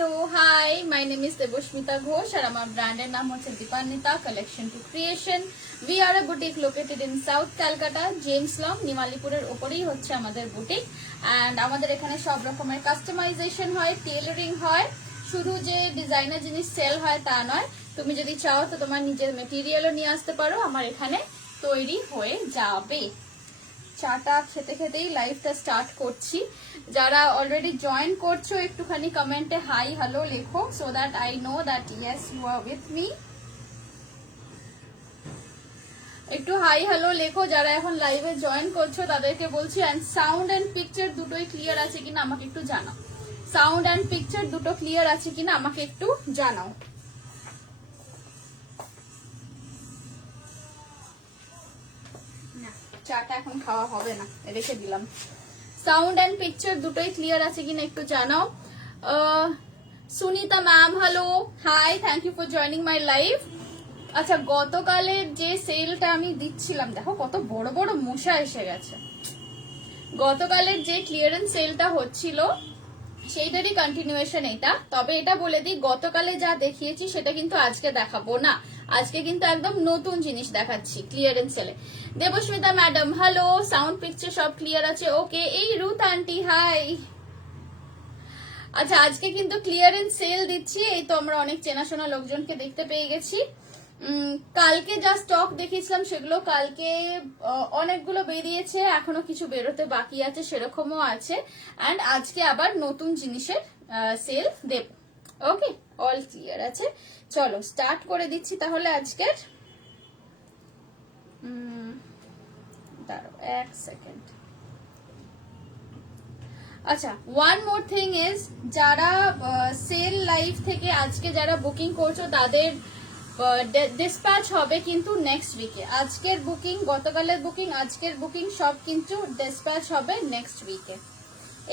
Hello, hi, my name is Deboshmita Ghosh and our brand name is Deepanita Collection to Creation. We are a boutique located in South Calcutta, James Long, Nimalipurer ওপরেই হচ্ছে আমাদের boutique and আমাদের এখানে সব রকমের customisation হয়, tailoring হয়, শুধু যে ডিজাইনার জিনিস সেল হয় তা নয়, তুমি যদি চাও তো তোমার নিজের ম্যাটেরিয়ালও নিয়ে আসতে পারো, আমার এখানে তৈরি হয়ে যাবে। চাটা খেতে খেতেই লাইভটা স্টার্ট করছি। যারা অলরেডি জয়েন করছো একটুখানি কমেন্টে হাই হ্যালো লেখো so that I know that yes you are with me. একটু হাই হ্যালো লেখো যারা এখন লাইভে জয়েন করছো তাদেরকে বলছি। এন্ড সাউন্ড এন্ড পিকচার দুটোই ক্লিয়ার আছে কিনা আমাকে একটু জানাও। সাউন্ড এন্ড পিকচার দুটো ক্লিয়ার আছে কিনা আমাকে একটু জানাও। চাটা এখন খাওয়া হবে না, রেখে দিলাম। সাউন্ড এন্ড পিকচার দুটোই ক্লিয়ার আছে কিনা একটু জানাও। Sunita ma'am hello, hi, thank you for joining my live. আচ্ছা, গতকালের যে সেলটা আমি দিচ্ছিলাম, দেখো কত বড় বড় মশা এসে গেছে। গতকালের যে ক্লিয়ারেন্স সেলটা হচ্ছিল সেইটারই কন্টিনিউয়েশন এটা। তবে এটা বলে দিই, গতকালে যা দেখিয়েছি সেটা কিন্তু আজকে দেখাবো না, আজকে কিন্তু একদম নতুন জিনিস দেখাচ্ছি ক্লিয়ারেন্স সেলে। Debasmita madam hello, sound picture সব ক্লিয়ার আছে, ওকে। এই রুথ আন্টি হাই। আচ্ছা, আজকে কিন্তু ক্লিয়ারেন্স সেল দিচ্ছি। এই তো আমরা অনেক চেনাশোনা লোকজনকে দেখতে পেয়ে গেছি। কালকে যা স্টক দেখিয়েছিলাম সেগুলো কালকে অনেকগুলো বেরিয়েছে, এখনো কিছু বেরোতে বাকি আছে, সেরকমও আছে। অ্যান্ড আজকে আবার নতুন জিনিসের সেল দেব। ওকে, অল ক্লিয়ার আছে। চলো স্টার্ট করে দিচ্ছি তাহলে আজকের। দাঁড়াও এক সেকেন্ড। আচ্ছা, ওয়ান মোর থিং ইজ, যারা সেল লাইভ থেকে আজকে যারা বুকিং করছো তাদের ডিসপ্যাচ হবে কিন্তু নেক্সট উইকে। আজকের বুকিং, গতকালের বুকিং, আজকের বুকিং সব কিন্তু ডিসপ্যাচ হবে নেক্সট উইকে।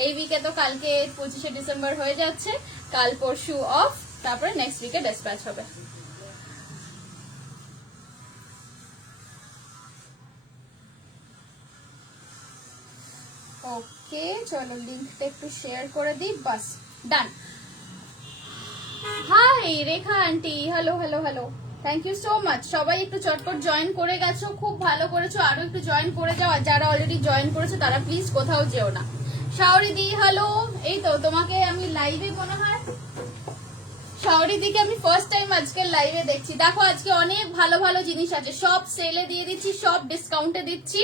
এই উইকে তো কালকে 25শে ডিসেম্বর হয়ে যাচ্ছে, কাল পরশু অফ, তারপরে নেক্সট উইকে ডিসপ্যাচ হবে। ওকে, চলো লিঙ্কটা একটু শেয়ার করে দিই, বাস done. Hi Rekha aunty, hello hello hello, thank you so much. সবাই একটু চটপট জয়েন করে গেছো, খুব ভালো করেছো, আরো একটু জয়েন করে যাও। আর যারা অলরেডি জয়েন করেছো তারা প্লিজ কোথাও যেও না। শাওরি দি হ্যালো, এই তো তোমাকে আমি লাইভে মনে হয় শাওরি দিকে আমি ফার্স্ট টাইম আজকে লাইভে দেখছি। দেখো আজকে অনেক ভালো ভালো জিনিস আছে, সব সেলে দিয়ে দিচ্ছি, সব ডিসকাউন্টে দিচ্ছি,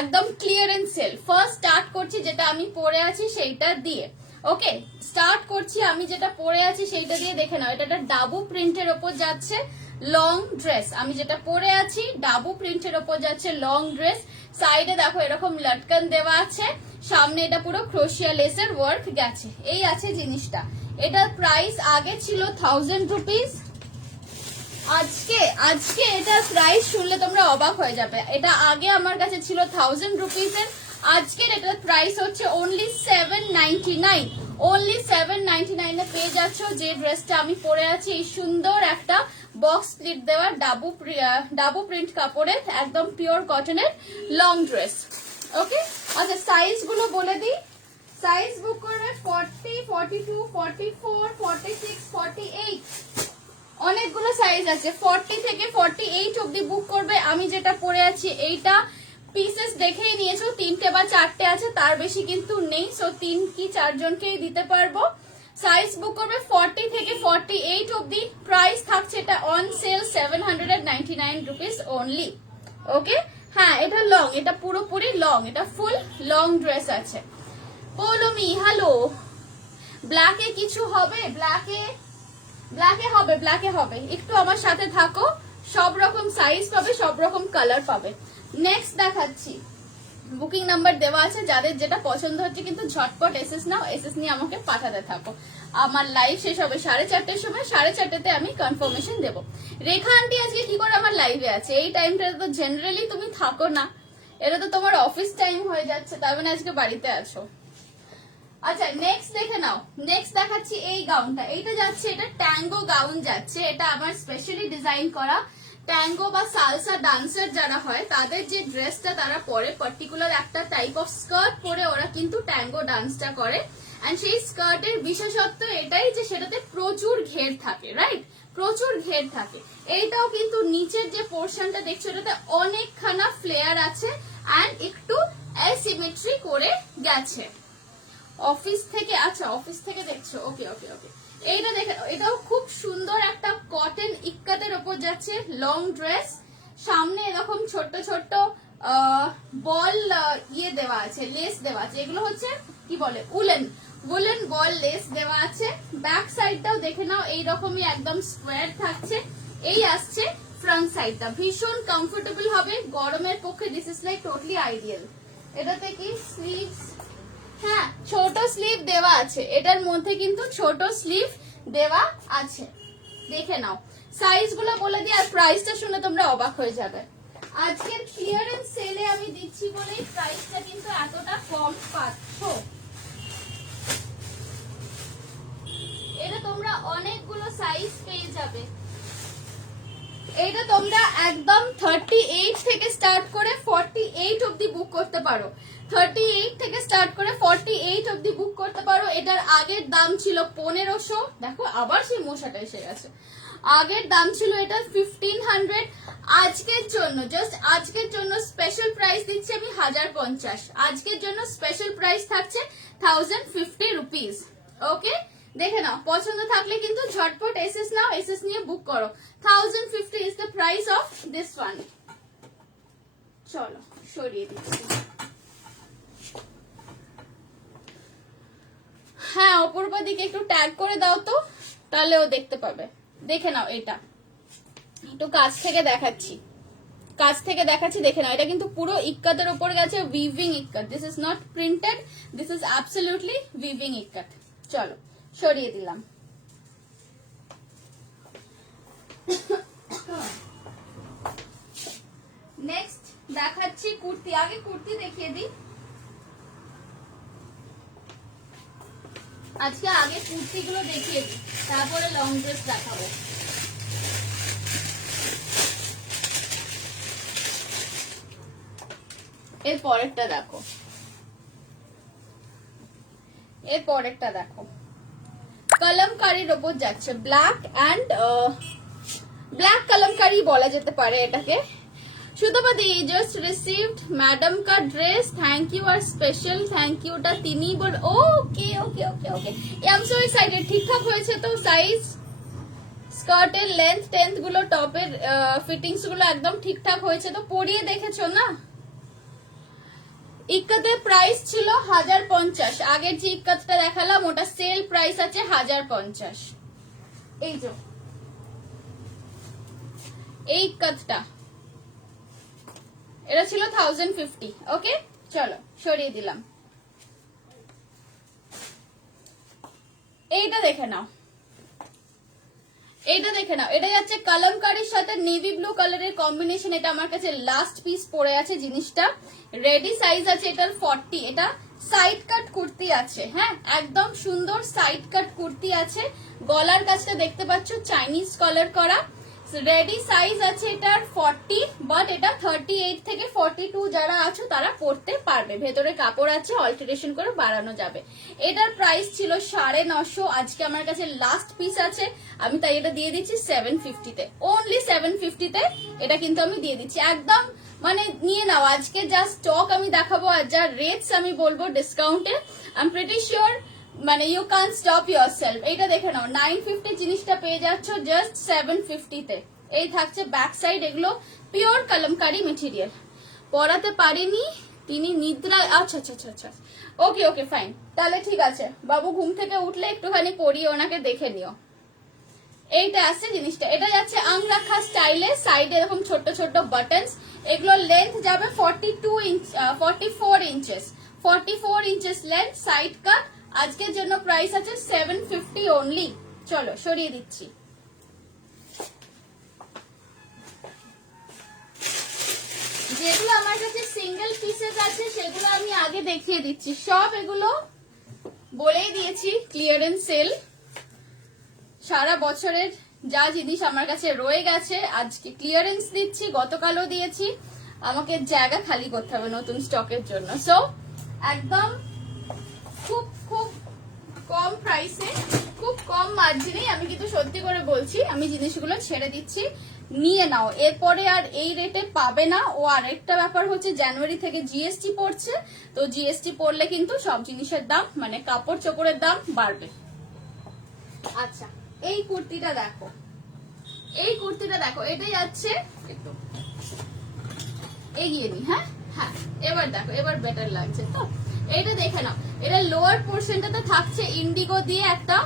একদম ক্লিয়ারেন্স সেল। ফার্স্ট স্টার্ট করছি যেটা আমি পরে আছি সেইটা দিয়ে। ওকে, স্টার্ট করছি আমি যেটা পরে আছি সেইটা দিয়ে, দেখে নাও। এটা একটা ডাবু প্রিন্টের ওপর যাচ্ছে লং ড্রেস। আমি যেটা পরে আছি ডাবু প্রিন্টের ওপর যাচ্ছে লং ড্রেস। সাইডে দেখো এরকম লটকন দেওয়া আছে, সামনে এটা পুরো ক্রোশিয়া লেসের ওয়ার্ক গেছে। এই আছে জিনিসটা। এটার প্রাইস আগে ছিল 1000 রুপিস। আজকে এটার প্রাইস শুনলে তোমরা অবাক হয়ে যাবে। এটা আগে আমার কাছে ছিল 1000 রুপিসের, আজকের এটার প্রাইস হচ্ছে অনলি 799। অনলি 799 এ পেয়ে যাচ্ছ যে ড্রেসটা আমি পরে আছি। এই সুন্দর একটা বক্স স্প্লিট দেওয়া ডাবু প্রিন্ট কাপড়ের একদম পিওর কটনের লং ড্রেস। ওকে, আচ্ছা সাইজ গুলো বলে দিই। সাইজ বুক করবে 40, 42, 44, 46, 48, অনেকগুলো সাইজ আছে। 40 থেকে 48 অব্দি বুক করবে। আমি যেটা পরে আছি এইটা পিসেস দেখেই নিয়েছো, 3টে বা 4টে আছে, তার বেশি কিন্তু নেই। সো 3 কি 4 জনকেই দিতে পারবো। সাইজ বুক করবে 40 থেকে 48 অব্দি। প্রাইস থাকছে এটা অন সেল 799 রুপিস অনলি। ওকে, হ্যাঁ এটা লং, এটা পুরোপুরি লং, এটা ফুল লং ড্রেস আছে। পৌলমি হ্যালো, ব্ল্যাকে কিছু হবে? ব্ল্যাকে হবে, একটু আমার সাথে থাকো। সব রকম সাইজ পাবে, সব রকম কালার পাবে। নেক্সট দেখাচ্ছি, বুকিং নাম্বার দেওয়া আছে, যাদের যেটা পছন্দ হচ্ছে কিন্তু ঝটপট এসএস নাও, এসএস নিয়ে আমাকে পাঠাতে থাকো। আমার লাইভ শেষ হবে 4:30টার সময়, 4:30টাতে আমি কনফার্মেশন দেবো। রেখা আন্টি আজকে কি করে আমার লাইভে আছে? এই টাইমটাতে তো জেনারেলি তুমি থাকো না, এটা তো তোমার অফিস টাইম হয়ে যাচ্ছে, তার মানে আজকে বাড়িতে আছো। আচ্ছা নেক্সট দেখে নাও, নেক্সট দেখাচ্ছি এই গাউনটা। এইটা যাচ্ছে, এটা ট্যাঙ্গো গাউন যাচ্ছে, এটা আমার স্পেশালি ডিজাইন করা। ট্যাঙ্গো বা সালসা ডান্সার যারা হয় তাদের যে ড্রেসটা তারা পরে, পার্টিকুলার একটা টাইপ অফ স্কার্ট পরে ওরা কিন্তু ট্যাঙ্গো ডান্সটা করে। এন্ড সেই স্কার্টের বিশেষত্ব এটাই যে সেটাতে প্রচুর ঘের থাকে, রাইট, প্রচুর ঘের থাকে। এইটাও কিন্তু নিচের যে পোর্শনটা দেখছো এটাতে অনেকখানা ফ্লেয়ার আছে এন্ড একটু অ্যাসিমেট্রি করে গেছে। অফিস থেকে, আচ্ছা অফিস থেকে দেখছো, ওকে ওকে ওকে। এইটা দেখে, এটাও খুব সুন্দর একটা কটন ইক্কাতের ওপর যাচ্ছে, লং ড্রেস, সামনে এরকম ছোট্ট ছোট্ট বল ইয়ে দেওয়া আছে, লেস দেওয়া আছে, এগুলো হচ্ছে কি বলে উলেন, উলেন বল লেস দেওয়া আছে। ব্যাক সাইডটাও দেখে নাও এইরকমই একদম স্কোয়ার থাকছে। এই আসছে ফ্রন্ট সাইডটা, ভীষণ কমফোর্টেবল হবে গরমের পক্ষে, this is like totally ideal. এটাতে কি স্লিভস, হ্যাঁ ছোট স্লিভ দেওয়া আছে, এটার মধ্যে কিন্তু ছোট স্লিভ দেওয়া আছে, দেখে নাও। সাইজ গুলো বলে দিই, আর প্রাইসটা শুনে তোমরা অবাক হয়ে যাবে। আজকের ক্লিয়ারেন্স সেলে আমি দিচ্ছি বলে প্রাইসটা কিন্তু এতটা কম পাচ্ছ। এটা তোমরা অনেকগুলো সাইজ পেয়ে যাবে। এটা তোমরা একদম 38 থেকে স্টার্ট করে 48 অবধি বুক করতে পারো, 38 থেকে স্টার্ট করে 48 অবধি বুক করতে পারো। এটার আগের দাম ছিল 1500, দেখো আবার সেই মশাটা এসে গেছে, আগের দাম ছিল এটা 1500। আজকের জন্য, জাস্ট আজকের জন্য স্পেশাল প্রাইস দিচ্ছি আমি 1050, আজকের জন্য স্পেশাল প্রাইস থাকছে 1050 রুপিস। ওকে, দেখে নাও, পছন্দ থাকলে কিন্তু ঝটপট এসএস নাও, এসএস নিয়ে বুক করো। 1050 is the price of this one. চলো সরিয়ে দিচ্ছি। হ্যাঁ অপূর্ব দিকে একটু ট্যাগ করে দাও তো, তাহলে ও দেখতে পাবে। দেখে নাও, এটা একটু কাছ থেকে দেখাচ্ছি, কাছ থেকে দেখাচ্ছি, দেখে নাও। এটা কিন্তু পুরো ইক্কাতের উপর গেছে, weaving ikat, this is not printed, this is absolutely weaving ইক্কাত। চলো সরিয়ে দিলাম। নেক্সট দেখাচ্ছি কুর্তি, আগে কুর্তি দেখিয়ে দিই। আজকে আগে কুর্তিগুলো দেখিয়ে দিই, তারপরে লং ড্রেস দেখাবো। এর পরেরটা দেখো, এর পরেরটা দেখো, কলমকারীর ওপর যাচ্ছে, ব্ল্যাক অ্যান্ড ব্ল্যাক কলমকারি বলা যেতে পারে এটাকে। সুতপাদি জাস্ট রিসিভড ম্যাডাম কা ড্রেস, থ্যাংক ইউ, আর স্পেশাল থ্যাংক ইউটা তিনি বল। Okay okay okay okay, I am so excited. ঠিকঠাক হয়েছে তো সাইজ, স্কার্টের লেন্থ টেন্থ গুলো, টপের ফিটিংস গুলো একদম ঠিকঠাক হয়েছে তো? পরিয়ে দেখেছো না? ইক্কাতের প্রাইস ছিল 1050, আগের যে ইক্কাতটা দেখালাম ওটা সেল প্রাইস আছে 1050। এই যে এই ইক্কাতটা, এটা ছিল 1050। ওকে চলো সরিয়ে দিলাম। এইটা দেখে নাও, এইটা দেখে নাও, এটা যাচ্ছে কলমকারীর সাথে নেভি ব্লু কালারের কম্বিনেশন। এটা আমার কাছে লাস্ট পিস পড়ে আছে জিনিসটা, রেডি সাইজ আছে এটার 40। এটা সাইড কাট কুর্তি আছে, হ্যাঁ একদম সুন্দর সাইড কাট কুর্তি আছে। গলার কাছটা দেখতে পাচ্ছ চাইনিজ কলার করা। রেডি সাইজ আছে এটার 40, বাট এটা 38 থেকে 42 যারা আছো তারা পড়তে পারবে। ভেতরে কাপড় আছে, অল্টারেশন করে বাড়ানো যাবে। এটার প্রাইস ছিল 950, আজকে আমার কাছে লাস্ট পিস আছে, আমি তাই এটা দিয়ে দিচ্ছি 750 তে, অনলি 750 তে এটা কিন্তু আমি দিয়ে দিচ্ছি। একদম মানে নিয়ে নাও, আজকে যা স্টক আমি দেখাবো আর যা রেটস আমি বলবো ডিসকাউন্টে, আই এম প্রিটি শিওর মানে ইউ ক্যান স্টপ ইয়োরসেলফ। এইটা দেখে নাও, 950 জিনিসটা পেয়ে যাচ্ছ জাস্ট 750 তে। এই থাকছে ব্যাক সাইড, এগুলো পিওর কলমকারি মেটেরিয়াল। পরাতে পারেনি তিনি নিদ্রা, আচ্ছা আচ্ছা আচ্ছা আচ্ছা, ওকে ওকে ফাইন, তাহলে ঠিক আছে। বাবু ঘুম থেকে উঠলে একটুখানি পরিয়ে ওনাকে দেখে নিও। এইটা আছে জিনিসটা, এটা যাচ্ছে আংরাখা স্টাইলে, সাইডে এরকম ছোট ছোট বাটনস। এগুলো লেন্থ যাবে 44 ইঞ্চেস, 44 ইঞ্চেস লেন্থ, সাইড কাট। আজকের জন্য প্রাইস আছে 750 অনলি। চলো সরিয়ে দিচ্ছি। যেগুলো আমার কাছে সিঙ্গেল পিসেস আছে সেগুলো আমি আগে দেখিয়ে দিচ্ছি। সব এগুলো বলেই দিয়েছি ক্লিয়ারেন্স সেল, সারা বছরের যা জিনিস আমার কাছে রয়ে গেছে আজকে ক্লিয়ারেন্স দিচ্ছি, গতকালও দিয়েছি। আমাকে জায়গা খালি করতে হবে নতুন স্টকের জন্য। সো একদম খুব খুব কম প্রাইসে, খুব কম মার্জিনে আমি কিন্তু সত্যি করে বলছি, আমি জিনিসগুলো ছেড়ে দিচ্ছি, নিয়ে নাও। এরপরে আর এই রেটে পাবে না। ও আরেকটা ব্যাপার হচ্ছে জানুয়ারি থেকে জিএসটি পড়ছে, তো জিএসটি পড়লে কিন্তু সব জিনিসের দাম মানে কাপড় চোপড়ের দাম বাড়বে। আচ্ছা, এই কুর্তিটা দেখো, এই কুর্তিটা দেখো, এটা যাচ্ছে একটু এগিয়ে নি। হ্যাঁ হ্যাঁ, এবার দেখো, এবার বেটার লাগছে তো। এটা দেখে নাও, এটা লোয়ার পোর্শনটাতে থাকছে ইন্ডিগো দিয়ে একটা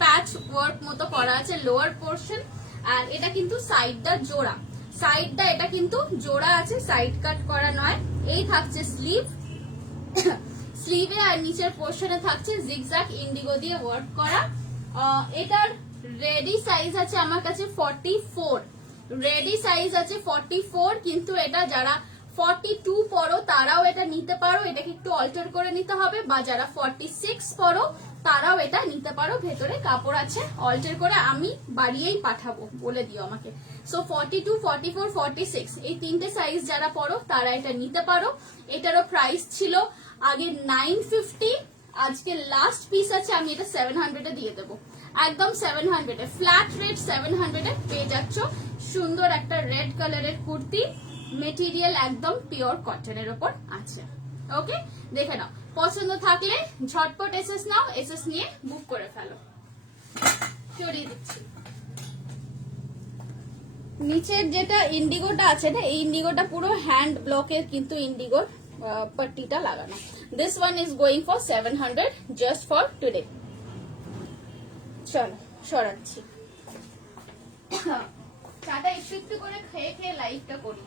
প্যাচ ওয়ার্ক মতো করা আছে লোয়ার পোর্শন, আর এটা কিন্তু সাইডটা জোড়া, সাইডটা এটা কিন্তু জোড়া আছে, সাইড কাট করা নয়। এই থাকছে স্লিভ, স্লিভে আর নিচের পোর্শনে থাকছে জিগজ্যাগ ইন্ডিগো দিয়ে ওয়ার্ক করা। এটার রেডি সাইজ আছে আমার কাছে 44, রেডি সাইজ আছে 44, কিন্তু এটা যারা 42 পরো তারাও এটা নিতে পারো, এটাকে একটু অল্টার করে নিতে হবে, বা যারা 46 পরো তারাও এটা নিতে পারো, ভেতরে কাপড় আছে, অল্টার করে আমি বাড়িয়েই পাঠাবো, বলে দিও আমাকে। সো 42, 44, 46 এই তিনটে সাইজ যারা পরো তারা এটা নিতে পারো। এটারও প্রাইস ছিল আগে 950, আজকে লাস্ট পিস আছে, আমি এটা 700 এ দিয়ে দেবো, একদম 700 এ, ফ্ল্যাট রেট 700 এ পেয়ে যাচ্ছ। সুন্দর একটা রেড কালারের কুর্তি, মেটেরিয়াল একদম পিওর কটনের উপর আছে। ওকে, দেখে নাও, পছন্দ থাকলে ঝটপট এসএস নাও, এসএস নিয়ে বুক করে ফেলো। সরিয়ে দিচ্ছি। নিচের যেটা ইন্ডিগোটা আছে না, এই ইন্ডিগোটা পুরো হ্যান্ড ব্লকের কিন্তু ইন্ডিগোর পট্টিটা লাগানো। This one is going for 700 just for today. চলো সরাচ্ছি, চাটা একটু একটু করে খেয়ে খেয়ে লাইভটা করি।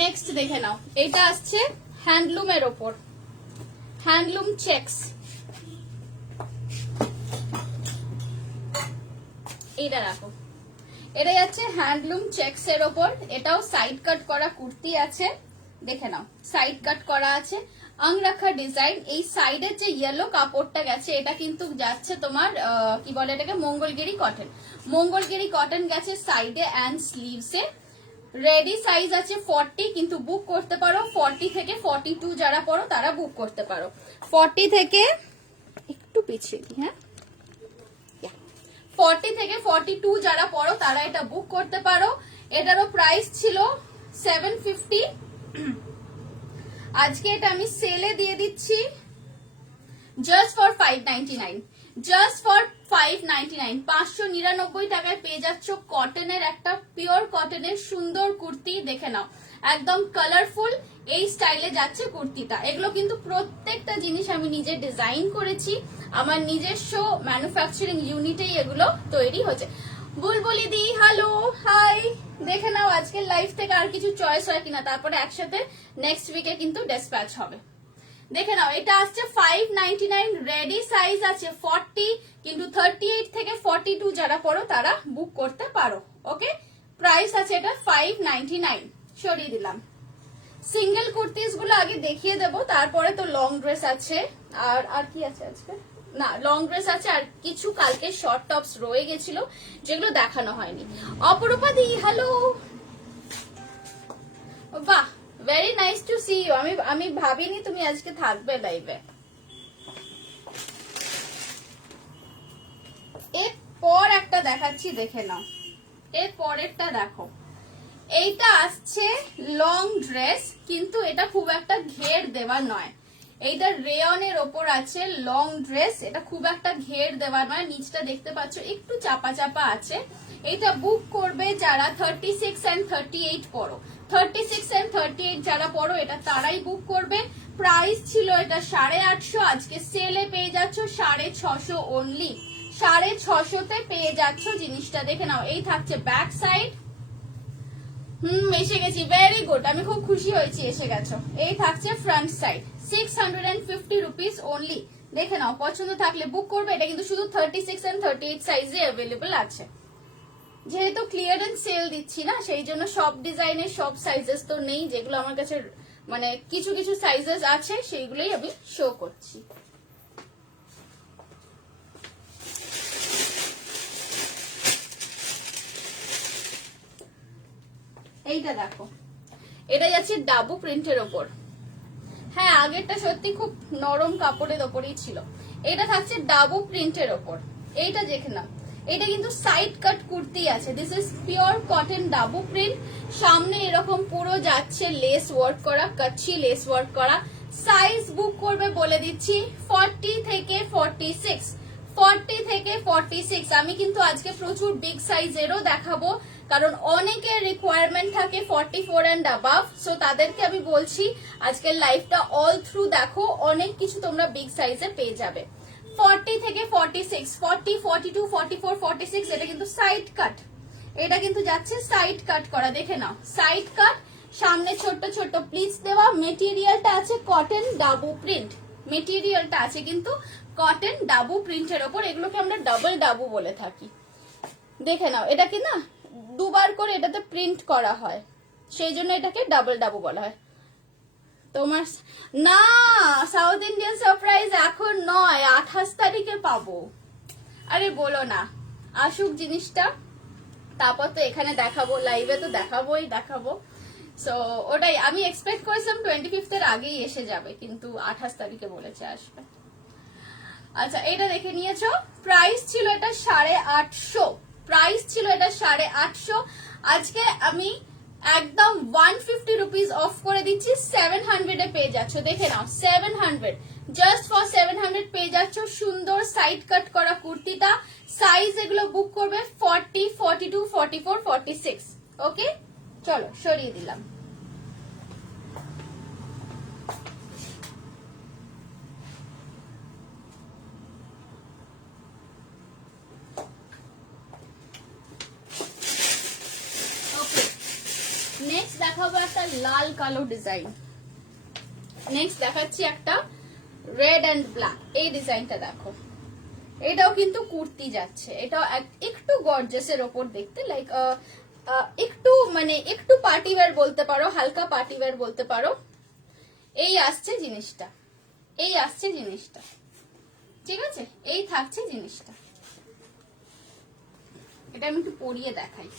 নেক্সট দেখে নাও, এটা আসছে হ্যান্ডলুমের ওপর, হ্যান্ডলুম চেকস। এটা রাখো, এটা যাচ্ছে হ্যান্ডলুম চেকস এর ওপর, এটাও সাইড কাট করা কুর্তি আছে, দেখে নাও সাইড কাট করা আছে, আংরাখা ডিজাইন। এই সাইডের যে ইয়েলো কাপড়টা গেছে এটা কিন্তু যাচ্ছে তোমার কি বলে এটাকে, মঙ্গলগিরি কটন, মঙ্গলগিরি কটন গেছে সাইডে অ্যান্ড স্লিভসে। রেডি সাইজ আছে 40, কিন্তু বুক করতে পারো 40 থেকে 42 যারা পড়ো তারা বুক করতে পারো, 40 থেকে একটু পিছিয়ে দিই, হ্যাঁ 40 থেকে 42 যারা পড়ো তারা এটা বুক করতে পারো। এটারও প্রাইস ছিল 750, আজকে এটা আমি সেলে দিয়ে দিচ্ছি জাস্ট ফর 599, জাস্ট ফর 599, 599 টাকায় পেয়ে যাচ্ছ কটনের একটা পিওর কটনের সুন্দর কুর্তি। দেখে নাও একদম কালারফুল এই স্টাইলে যাচ্ছে কুর্তিটা। এগুলো কিন্তু প্রত্যেকটা জিনিস আমি নিজে ডিজাইন করেছি, আমার নিজস্ব ম্যানুফ্যাকচারিং ইউনিটেই এগুলো তৈরি হয়েছে। বুলবুলি দি হ্যালো হাই, দেখে নাও আজকের লাইভ থেকে আর কিছু চয়েস হয় কিনা, তারপরে একসাথে নেক্সট উইকে কিন্তু ডেসপ্যাচ হবে। দেখে নাও এটা আসছে 599, রেডি সাইজ আছে 40, কিন্তু 38 থেকে 42 যারা পড়ো তারা বুক করতে পারো। ওকে, প্রাইস আছে এটা 599, সরিয়ে দিলাম। সিঙ্গেল কুর্তিস গুলো আগে দেখিয়ে দেবো, তারপরে তো লং ড্রেস আছে, আর কি আছে আজকে, না লং ড্রেস আছে, আর কিছু কালকে শর্ট টপস রয়ে গেছিল যেগুলো দেখানো হয়নি। অপরূপা দি হ্যালো, বাহ very nice to see you, আমি ভাবিনি তুমি আজকে থাকবে লাইভে। এরপর একটা দেখাচ্ছি, দেখে নাও এর পরেরটা দেখো, এইটা আসছে লং ড্রেস, কিন্তু এটা খুব একটা ঘের দেওয়া নয়, এইটা রেয়নের ওপর আছে লং ড্রেস, এটা খুব একটা ঘের দেওয়া নয়, নিচটা দেখতে পাচ্ছ একটু চাপা চাপা আছে। এটা বুক করবে যারা 36 and 38 পড়ো, 36 and 38 যারা পড়ো এটা তারাই বুক করবে। প্রাইস ছিল এটা 850, আজকে সেলে পেয়ে যাচ্ছ 650 অনলি, 650 পেয়ে যাচ্ছ জিনিসটা। দেখে নাও এই থাকছে ব্যাক সাইড, এসে গেছি, ভেরি গুড, আমি খুব খুশি হয়েছি এসে গেছো। এই থাকছে ফ্রন্ট সাইড, 650 রুপিস অনলি। দেখে নাও পছন্দ থাকলে বুক করবে, এটা কিন্তু শুধু 36 and 38 সাইজে অ্যাভেলেবল আছে। যেহেতু ক্লিয়ারেন্স সেল দিচ্ছি না, সেই জন্য সব ডিজাইনের সব সাইজেস তো নেই, যেগুলো আমার কাছে মানে কিছু কিছু সাইজেস আছে সেইগুলোই আমি শো করছি। এইটা দেখো, এটা যাচ্ছে ডাবু প্রিন্টের ওপর। হ্যাঁ আগেরটা সত্যি খুব নরম কাপড়ের ওপরেই ছিল, এটা থাকছে ডাবু প্রিন্টের ওপর। এইটা দেখে না, এটা কিন্তু সাইড কাট কুর্তি আছে। This is pure cotton dabu print. সামনে এরকম পুরো যাচ্ছে লেস ওয়ার্ক করা, কাচ্চি লেস ওয়ার্ক করা। সাইজ বুক করবে বলে দিচ্ছি 40 থেকে 46, 40 থেকে 46। আমি কিন্তু আজকে প্রচুর বিগ সাইজেরও দেখাবো, কারণ অনেকের রিকোয়ারমেন্ট থাকে 44 অ্যান্ড অ্যাবাভ। সো তাদেরকে আমি বলছি আজকের লাইভটা অল থ্রু দেখো, অনেক কিছু তোমরা বিগ সাইজে পেয়ে যাবে। 40 থেকে 46, 40, 42, 44, 46 এটা কিন্তু সাইড কাট, এটা কিন্তু যাচ্ছে সাইড কাট করা, দেখে নাও সাইড কাট। সামনে ছোট্ট ছোট্ট প্লিটস দেওয়া, মেটেরিয়ালটা আছে কটন ডাবু প্রিন্ট, মেটেরিয়ালটা আছে কিন্তু কটন ডাবু প্রিন্টের ওপর। এগুলোকে আমরা ডাবল ডাবু বলে থাকি। দেখে নাও এটা কি না দুবার করে এটাতে প্রিন্ট করা হয়, সেই জন্য এটাকে ডাবল ডাবু বলা হয়। তোমার না সাউথ ইন্ডিয়ান সারপ্রাইজ এখন নয়, 28 তারিখে পাবো। আরে বলো না, আসুক জিনিসটা, তারপর তো এখানে দেখাবো, লাইভে তো দেখাবোই দেখাবো। সো ওটাই আমি এক্সপেক্ট করেছিলাম 25 এর আগেই এসে যাবে, কিন্তু 28 তারিখে বলেছে আসবে। আচ্ছা এটা দেখে নিয়েছো, প্রাইস ছিল এটা 850, প্রাইস ছিল এটা 850। আজকে আমি একদম 150 রুপিস অফ করে দিচ্ছি, 700 এ পেয়ে যাচ্ছ। দেখে নাও 700, জাস্ট ফর 700 পেয়ে যাচ্ছ সুন্দর সাইড কাট করা কুর্তিটা। সাইজ এগুলো বুক করবে 40, 42, 44, 46। ওকে চলো সরিয়ে দিলাম। নেক্সট দেখাবো একটা লাল কালো ডিজাইন, নেক্সট দেখাচ্ছি একটা রেড এন্ড ব্ল্যাক। এই ডিজাইনটা দেখো, এটাও কিন্তু কুর্তি যাচ্ছে, এটাও একটু গর্জাসের ওপর দেখতে, লাইক একটু মানে একটু পার্টি ওয়্যার বলতে পারো, হালকা পার্টি ওয়্যার বলতে পারো। এই আসছে জিনিসটা, এই আসছে জিনিসটা, ঠিক আছে, এই থাকছে জিনিসটা। এটা আমি একটু পরিয়ে দেখাই।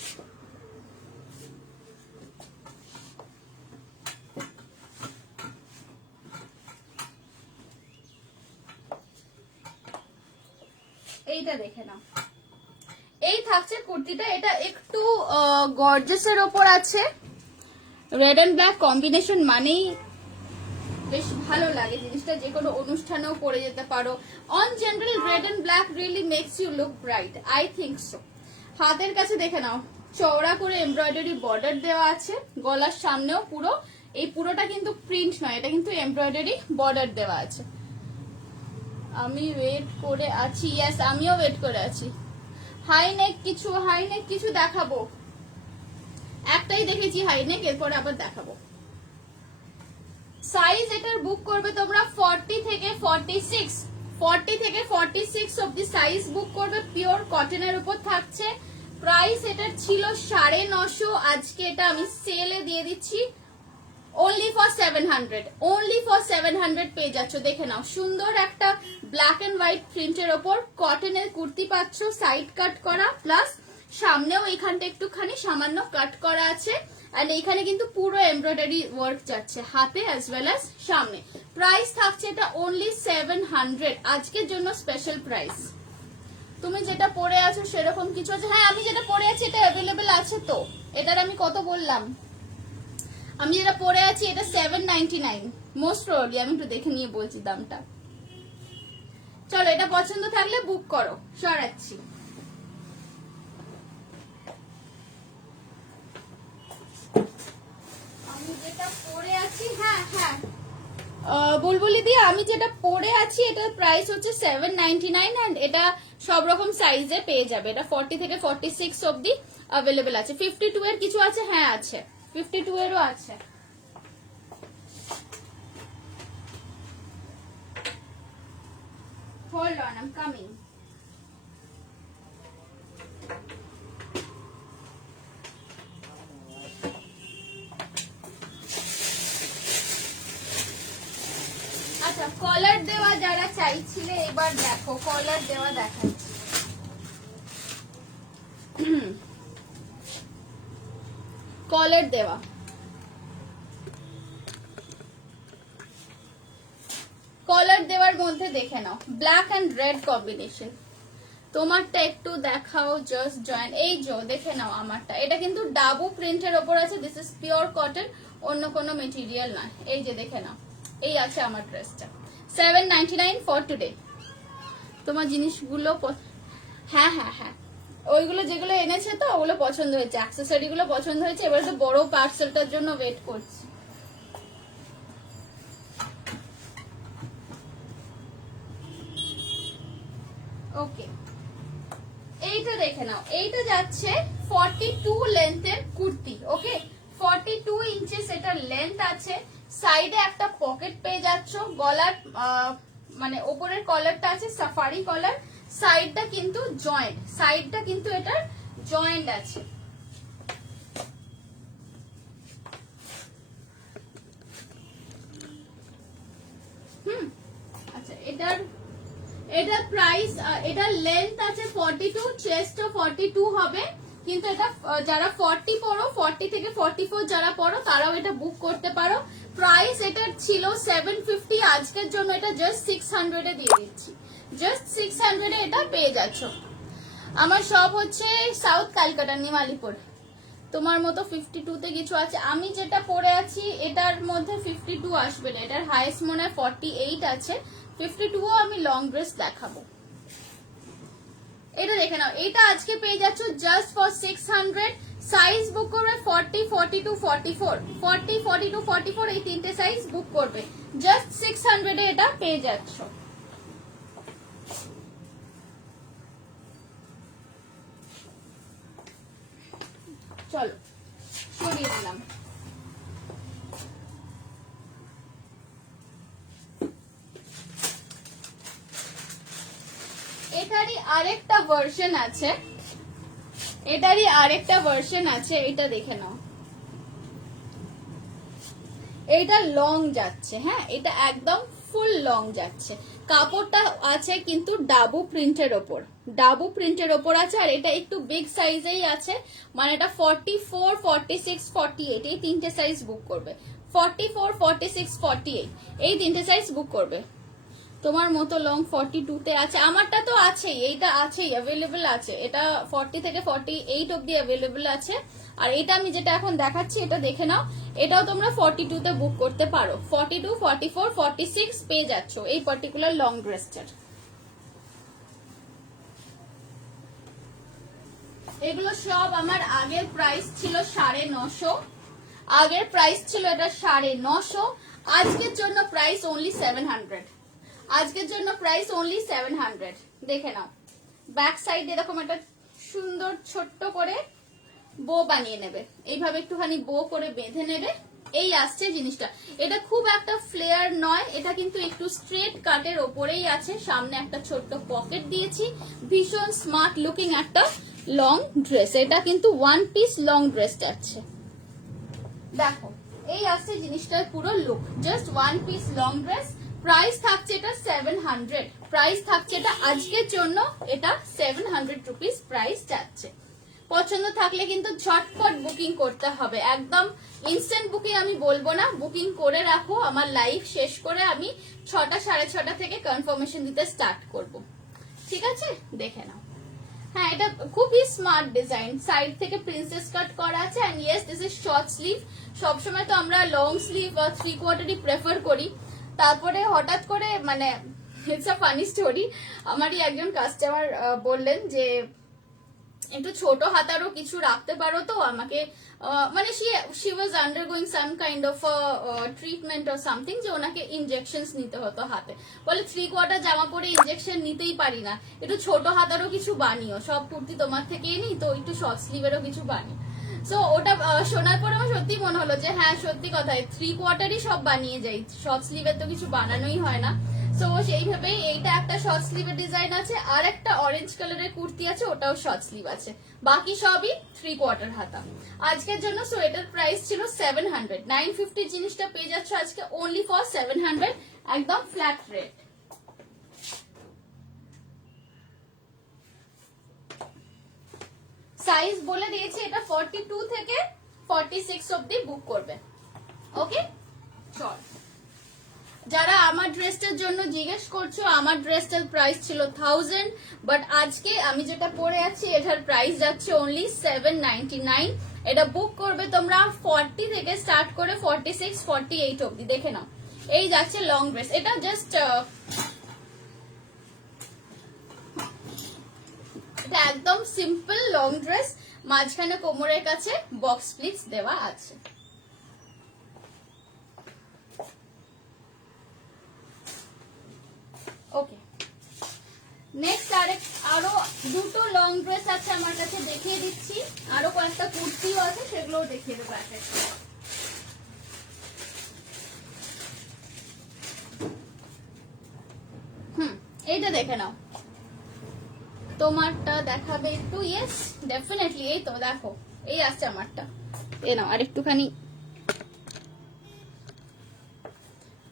এইটা দেখে নাও, এই থাকছে কুর্তিটা। এটা একটু গর্জাসের ওপর আছে, রেড এন্ড ব্ল্যাক কম্বিনেশন মানেই বেশ ভালো লাগে জিনিসটা, যে কোনো অনুষ্ঠানেও পরে যেতে পারো। On general red and black really makes you look bright, I think so. হাতের কাছে দেখে নাও চওড়া করে এমব্রয়ডারি বর্ডার দেওয়া আছে, গলার সামনেও পুরো, এই পুরোটা কিন্তু প্রিন্ট নয়, এটা কিন্তু এমব্রয়ডারি বর্ডার দেওয়া আছে। আমি ওয়েট করে আছি, ইয়েস আমিও ওয়েট করে আছি। হাই নেক কিছু দেখাবো, একটাই দেখেছি হাই নেক, এরপরে আবার দেখাবো। সাইজ এটার বুক করবে তোমরা 40 থেকে 46, 40 থেকে 46 অব্দি সাইজ বুক করবে। পিওর কটনের উপর থাকছে। প্রাইস এটার ছিল 950, আজকে এটা আমি সেলে দিয়ে দিচ্ছি only for 700, only for 700 পেয়ে যাচ্ছ। দেখে নাও সুন্দর একটা ব্ল্যাক এন্ড হোয়াইট প্রিন্টের ওপর কটনের কুর্তি পাচ্ছ, সাইড কাট করা, প্লাস সামনেও এখানটা একটুখানি সামান্য কাট করা আছে। আর এইখানে কিন্তু পুরো এমব্রয়ডারি ওয়ার্ক যাচ্ছে হাতে অ্যাজ ওয়েল অ্যাজ সামনে। প্রাইস থাকছে এটা only 700, আজকের জন্য স্পেশাল প্রাইস। তুমি যেটা পরে আছো সেরকম কিছু আছে? হ্যাঁ আমি যেটা পরে আছি এটা অ্যাভেলেবেল আছে তো, এটার আমি কত বললাম, আমি যেটা পরে আছি এটা 799 মোস্ট প্রবাবলি, আমি একটু দেখে নিয়ে বলছি দামটা। চলো এটা পছন্দ থাকলে বুক করো, সরাচ্ছি। আমি যেটা পরে আছি, হ্যাঁ বুলবুলি দিয়ে আমি যেটা পরে আছি এটার প্রাইস হচ্ছে 799 এন্ড এটা সব রকম সাইজে পেয়ে যাবে। এটা 40 থেকে 46 অবধি অ্যাভেলেবেল আছে। 52 এর কিছু আছে, হ্যাঁ আছে, 52 এরও আছে। Hold on, I'm coming. আচ্ছা কলার দেওয়া যারা চাইছিলে এবার দেখো, কলার দেওয়া দেখাচ্ছি। কলার দেওয়া কলার দেওয়ার মধ্যে দেখে নাও, ব্ল্যাক অ্যান্ড রেড কম্বিনেশন। তোমারটা একটু দেখাও, জাস্ট জয়েন। এই যে দেখে নাও আমারটা, এটা কিন্তু ডাবু প্রিন্টের ওপর আছে, দিস ইজ পিওর কটন, অন্য কোনো মেটেরিয়াল না। এই যে দেখে নাও, এই আছে আমার ড্রেসটা, 799 ফর টুডে। তোমার জিনিসগুলো হ্যাঁ হ্যাঁ হ্যাঁ, ওইগুলো যেগুলো এনেছে তো ওগুলো পছন্দ হয়েছে, অ্যাক্সেসরি গুলো পছন্দ হয়েছে। এবারে তো বড় পার্সেলটার জন্য ওয়েট করছি। ওকে, এইটা দেখে নাও, এইটা যাচ্ছে 42 লেন্থের কুর্তি। ওকে, 42 ইঞ্চিস এটার লেন্থ আছে। সাইডে একটা পকেট পেয়ে যাচ্ছ, গলার মানে ওপরের কলারটা আছে সাফারি কলার, সাইডটা কিন্তু জয়েন্ট, সাইডটা কিন্তু এটার জয়েন্ট আছে। আচ্ছা, এটার প্রাইস, এটার লেন্থ আছে 42, চেস্টও 42 হবে। কিন্তু এটা যারা 40 পড়ো, 40 থেকে 44 যারা পড়ো তারাও এটা বুক করতে পারো। প্রাইস এটার ছিল 750, আজকের জন্য এটা জাস্ট 600 এ দিয়ে দিচ্ছি, জাস্ট 600 এ এটা পেয়ে যাচ্ছ। আমার শপ হচ্ছে সাউথ ক্যালকাটা, নিমালিপুর। তোমার মতো 52 তে কিছু আছে, আমি যেটা পরে আছি এটার মধ্যে 52 আসবে না, এটার হাইস্ট মনে হয় 48 আছে। 52ও আমি লং ড্রেস দেখাবো। এটা দেখে নাও, এটা আজকে পেয়ে যাচ্ছ জাস্ট ফর 600। সাইজ বুক করবে 40, 42, 44, 40, 42, 44, এই তিনটে সাইজ বুক করবে, জাস্ট 600 এ এটা পেয়ে যাচ্ছ। চলো সরিয়ে দিলাম। এটারই আরেকটা ভার্সন আছে, এটারই আরেকটা ভার্সন আছে, এটা দেখে নাও। এইটা লং যাচ্ছে, হ্যাঁ এটা একদম ফুল লং যাচ্ছে। কাপড়টা আছে কিন্তু ডাবু প্রিন্টের ওপর, ডাবু প্রিন্টের ওপর আছে। আর এটা একটু বিগ সাইজেই আছে, মানে এটা 44, 46, 48 এই তিনটে সাইজ বুক করবে। 44, 46, 48 এই তিনটে সাইজ বুক করবে। তোমার মতো লং 42 তে আছে, আমারটা তো আছেই, এইটা আছেই, অ্যাভেলেবল আছে। এটা 40 থেকে 48 অব্দি অ্যাভেলেবল আছে। আর এটা আমি যেটা এখন দেখাচ্ছি এটা দেখে নাও, এটাও তোমরা 42 তে বুক করতে পারো। 42, 44, 46 পেয়ে যাচ্ছ এই পার্টিকুলার লং ড্রেসটার। এগুলো সব আমার আগের প্রাইস ছিল 950, আগের প্রাইস ছিল এটা 950, আজকের জন্য প্রাইস অনলি 700, আজকের জন্য প্রাইস অনলি 700। দেখে নাও, ব্যাক সাইড এরকম একটা সুন্দর ছোট্ট করে বো বানিয়ে নেবে, এইভাবে একটুখানি বো করে বেঁধে নেবে, এই আসছে জিনিসটা। এটা খুব একটা ফ্লেয়ার নয়, এটা কিন্তু একটু স্ট্রেট কাটের ওপরেই আছে, সামনে একটা ছোট্ট পকেট দিয়েছি, ভীষণ স্মার্ট লুকিং একটা লং ড্রেস। এটা কিন্তু ওয়ান পিস লং ড্রেস যাচ্ছে, দেখো এই আসছে জিনিসটার পুরো look, just one piece long dress. Price থাকছে এটা 700, প্রাইস থাকছে এটা আজকের জন্য, এটা 700 রুপিস প্রাইস যাচ্ছে। পছন্দ থাকলে কিন্তু ঝটপট বুকিং করতে হবে, একদম ইনস্ট্যান্ট বুকিং আমি বলবো না, বুকিং করে রাখো। আমার লাইভ শেষ করে আমি 6টা 6:30 থেকে কনফার্মেশন দিতে স্টার্ট করব, ঠিক আছে? দেখে নাও, হ্যাঁ এটা খুবই স্মার্ট ডিজাইন, সাইড থেকে প্রিন্সেস কাট করা আছে। And yes this is short sleeve. সবসময় তো আমরা লং স্লিভ বা 3/4 প্রেফার করি, তারপরে হঠাৎ করে মানে ইটস আ ফানি স্টোরি, আমারই একজন কাস্টমার বললেন যে একটু ছোট হাতারও কিছু রাখতে পারো তো আমাকে, মানে she was undergoing some kind of treatment or something, যে ওনাকে ইনজেকশনস নিতে হতো হাতে। বলে 3/4 জামা পরে ইনজেকশন নিতেই পারি না, একটু ছোট হাতারও কিছু বানিও, সব কুর্তি তোমার থেকেই নিই তো একটু শর্ট স্লিভেরও কিছু বানিও। সো ওটা শোনার পরে আমার সত্যি মনে হলো যে হ্যাঁ সত্যি কথাই, 3/4ই সব বানিয়ে যাই, শর্ট স্লিভের তো কিছু বানানোই হয় না। সো সেইভাবেই এইটা একটা শর্ট স্লিভের ডিজাইন আছে, আর একটা অরেঞ্জ কালারের কুর্তি আছে, ওটাও শর্ট স্লিভ আছে, বাকি সবই 3/4 হাতা আজকের জন্য। সো এটার প্রাইস ছিল 700, 950 জিনিসটা পেয়ে যাচ্ছ আজকে অনলি ফর 700, একদম ফ্ল্যাট রেট। সাইজ বলে দিয়েছি, এটা 42 থেকে 46 অব্দি বুক করবে। ওকে চল, যারা আমার ড্রেসটার জন্য জিজ্ঞেস করছো, আমার ড্রেসটার প্রাইস ছিল 1000, বাট আজকে আমি যেটা পরে আছি এটার প্রাইস যাচ্ছে অনলি 799। এটা বুক করবে তোমরা 40 থেকে স্টার্ট করে 46 48 অবধি। দেখে নাও, এই যাচ্ছে লং ড্রেস। এটা জাস্ট এটা একদম সিম্পল লং ড্রেস, মাঝখানে কোমরের কাছে বক্স প্লিটস দেওয়া আছে। ওকে, নেক্সট আরো দুটো লং ড্রেস আছে আমার কাছে, দেখিয়ে দিচ্ছি। আরো কয়েকটা কুর্তিও আছে, সেগুলোও দেখিয়ে দেবো এক এক করে। এইটা দেখে নাও, তোমারটা দেখাবে একটু? ইয়েস ডেফিনেটলি, এই তো দেখো, এই আসছে আমারটা। এ নাও, আর একটুখানি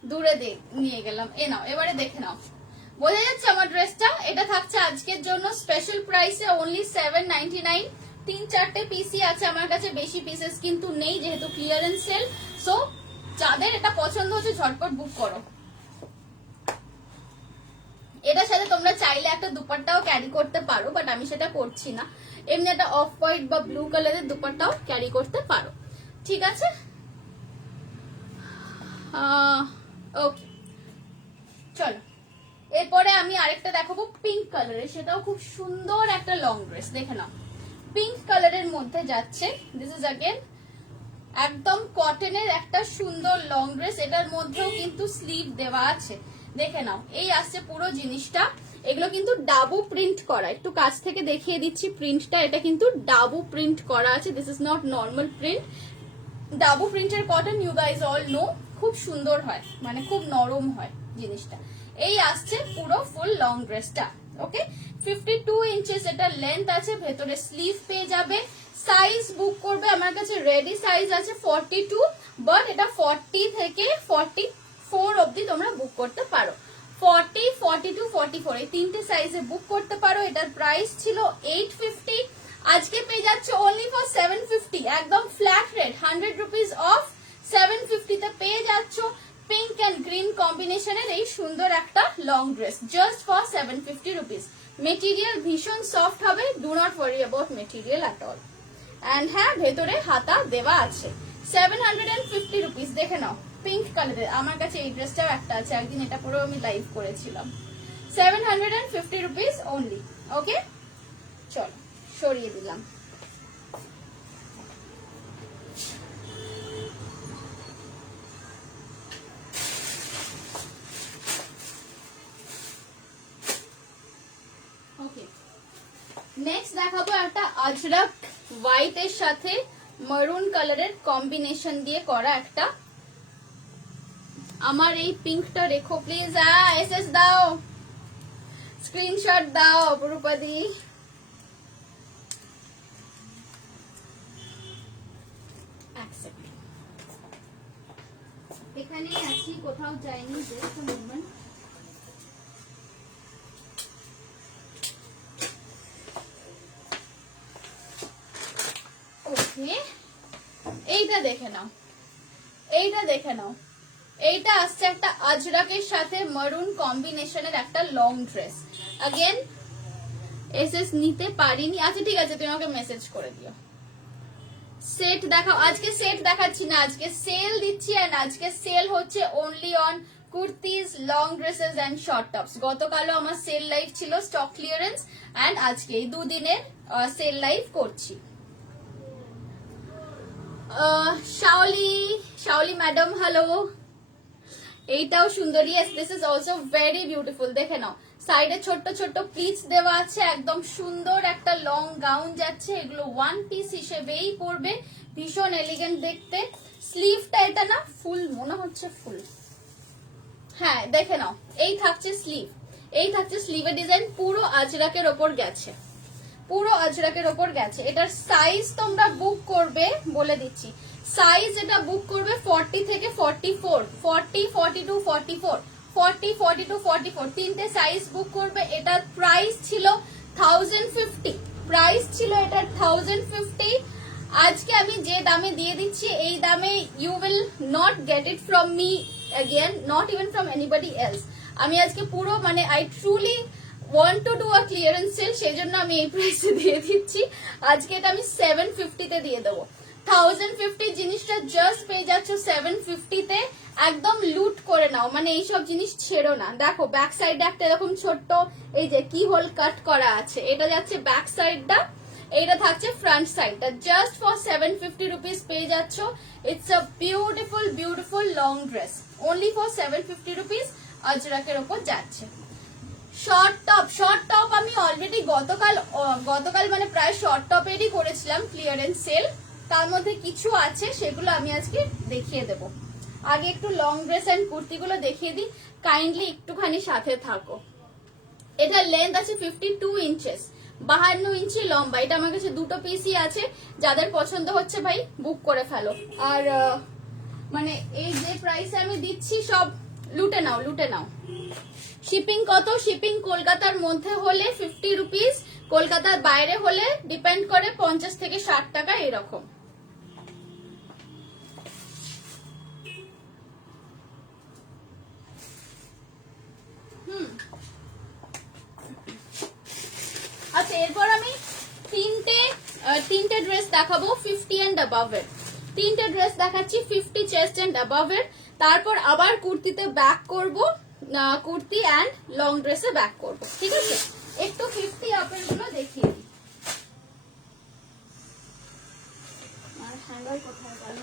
দূরে নিয়ে গেলাম। এ নাও, এবারে দেখে নাও, বোঝা যাচ্ছে আমার ড্রেসটা? এটা থাকছে আজকের জন্য স্পেশাল প্রাইসে অনলি 799। 3-4টে পিসই আছে আমার কাছে, বেশি পিসেস কিন্তু নেই যেহেতু ক্লিয়ারেন্স সেল। সো যাদের এটা পছন্দ হচ্ছে ঝটপট বুক করো। এটার সাথে তোমরা চাইলে একটা দুপাট্টাও ক্যারি করতে পারো, বাট আমি সেটা করছি না। এমনি একটা অফ হোয়াইট বা ব্লু কালারের দুপাট্টাও ক্যারি করতে পারো, ঠিক আছে? ওকে, চলো এরপরে আমি আরেকটা দেখাবো পিঙ্ক কালারের, সেটাও খুব সুন্দর একটা লং ড্রেস। দেখে নাও, পিঙ্ক কালারের মধ্যে যাচ্ছে। দিস ইজ अगेन একদম কটনের একটা সুন্দর লং ড্রেস। এটার মধ্যেও কিন্তু স্লিভ দেওয়া আছে। দেখে নাও, এই আসছে পুরো জিনিসটা। এগুলো কিন্তু ডাবু প্রিন্ট করা, একটু কাছ থেকে দেখিয়ে দিচ্ছি প্রিন্টটা। এটা কিন্তু ডাবু প্রিন্ট করা আছে, this is not normal print. Dabu প্রিন্টের cotton you guys all know, খুব সুন্দর হয়, মানে খুব নরম হয় জিনিসটা। এই আসছে পুরো ফুল লং ড্রেসটা। ওকে, 52 ইঞ্চেস এটা লেন্থ আছে, ভেতরে স্লিভ পেয়ে যাবে। সাইজ বুক করবে, আমার কাছে রেডি সাইজ আছে 42, বাট এটা 40 থেকে 44 অবধি তোমরা বুক করতে পারো। 40, 42, 44 এই তিনটে সাইজে বুক করতে পারো। এটার প্রাইস ছিল 850, আজকে পেয়ে যাচ্ছে অনলি ফর 750। একদম ফ্ল্যাট রেট, 100 রুপিস অফ 750 তে পেয়ে যাচ্ছ পিঙ্ক এন্ড গ্রিন কম্বিনেশনের এই সুন্দর একটা long dress, just for 750 rupees. Material ভীষণ সফট হবে, do not worry about material at all. And হ্যাঁ, ভেতরে হাতা দেওয়া আছে। 750 রুপিস। দেখে নাও, পিঙ্ক কালারের আমার কাছে এই ড্রেসটাও একটা আছে, একদিন এটা পরেও আমি লাইভ করেছিলাম। 750 রুপিস অনলি। ওকে, চলো সরিয়ে দিলাম। ওকে, নেক্সট দেখাবো একটা আজরক হোয়াইট এর সাথে মারুন কালারের কম্বিনেশন দিয়ে করা একটা। আমার এই পিঙ্কটা রেখো প্লিজ। এসএস দাও, স্ক্রিনশট দাও অপরূপাদি। এখানেই আছি, কোথাও যাইনি, জাস্ট আ মোমেন্ট। ওকে, এইটা দেখে নাও, এইটা দেখে নাও। এইটা আসছে একটা আজরাকের সাথে মারুন কম্বিনেশনের একটা লং ড্রেস। अगेन এসএস নিতে পারিনি, আচ্ছা ঠিক আছে, তুমি আমাকে মেসেজ করে দিও। সেট দেখাও, আজকে সেট দেখাচ্ছি না, আজকে সেল দিচ্ছি। এন্ড আজকে সেল হচ্ছে only on kurtis, long dresses and short tops. গতকালও আমার সেল লাইভ ছিল, স্টক ক্লিয়ারেন্স, এন্ড আজকে এই দুদিনের সেল লাইভ করছি। Shaoli madam hello. এইটাও সুন্দর, yes this is also very beautiful. দেখে নাও, সাইডে ছোট্ট ছোট্ট প্লিটস দেওয়া আছে, একদম সুন্দর একটা লং গাউন যাচ্ছে। এগুলো ওয়ান পিস হিসেবেই পরবে, ভীষণ এলিগেন্ট দেখতে। স্লিভটা এটা না ফুল মনে হচ্ছে ফুল, হ্যাঁ দেখে নাও, এই থাকছে স্লিভ, এই থাকছে স্লিভের ডিজাইন, পুরো আজরাকের ওপর গেছে, পুরো আজরাকের ওপর গেছে। এটার সাইজ তোমরা বুক করবে, বলে দিচ্ছি সাইজ এটা বুক করবে 40 থেকে 44, 40, 42, 44, 40, 42, 44 তিনটে সাইজ বুক করবে। এটার প্রাইস ছিল 1050, প্রাইস ছিল এটার 1050। আজকে আমি যে দামে দিয়ে দিচ্ছি এই দামে you will not get it from me again, not even from anybody else. আমি আজকে পুরো মানে I truly want to do a clearance sale, সেই জন্য আমি এই প্রাইসে দিয়ে দিচ্ছি। আজকে এটা আমি 750 তে দিয়ে দেবো। 1050 জিনিসটা জাস্ট পেয়ে যাচ্ছ 750 তে। একদম লুট করে নাও, মানে এইসব জিনিস ছেড়ো না। দেখো ব্যাক সাইডে একটা এরকম ছোট্ট এই যে কি হোল কাট করা আছে, এটা যাচ্ছে ব্যাক সাইডটা, এইটা থাকছে ফ্রন্ট সাইডটা। জাস্ট ফর 750 রুপিস পেয়ে যাচ্ছ। It's a beautiful beautiful long dress, only for 750 rupees আজরাকের ওপর যাচ্ছে। শর্ট টপ আমি অলরেডি গতকাল মানে প্রায় শর্ট টপেরই করেছিলাম ক্লিয়ারেন্স সেল। তার মধ্যে কিছু আছে সেগুলো আমি আজকে দেখিয়ে দেব। আগে একটু লং ড্রেস এন্ড কুর্তিগুলো দেখিয়ে দিই, কাইন্ডলি একটুখানি সাথে থাকো। এটা লেন্থ আছে 52 ইঞ্চেস, 52 ইঞ্চি লম্বা। এটা আমার কাছে দুটো পিসই আছে, যাদের পছন্দ হচ্ছে ভাই বুক করে ফেলো। আর মানে এই যে প্রাইসে আমি দিচ্ছি সব লুটে নাও, লুটে নাও। শিপিং কত? শিপিং কলকাতার মধ্যে হলে 50 রুপিস, কলকাতার বাইরে হলে ডিপেন্ড করে 50 থেকে 60 টাকা এরকম। আচ্ছা, এরপর আমি তিনটে ড্রেস দেখাবো 50 এন্ড অ্যাবাভ এর। তিনটে ড্রেস দেখাচ্ছি 50 চেস্ট এন্ড অ্যাবাভ এর। তারপর আবার কুর্তিতে ব্যাক করব, কুর্তি এন্ড লং ড্রেসে ব্যাক করব, ঠিক আছে? একটু 50 আপের গুলো দেখিয়ে দিই। আর হ্যাঙ্গার কোথায় গেল?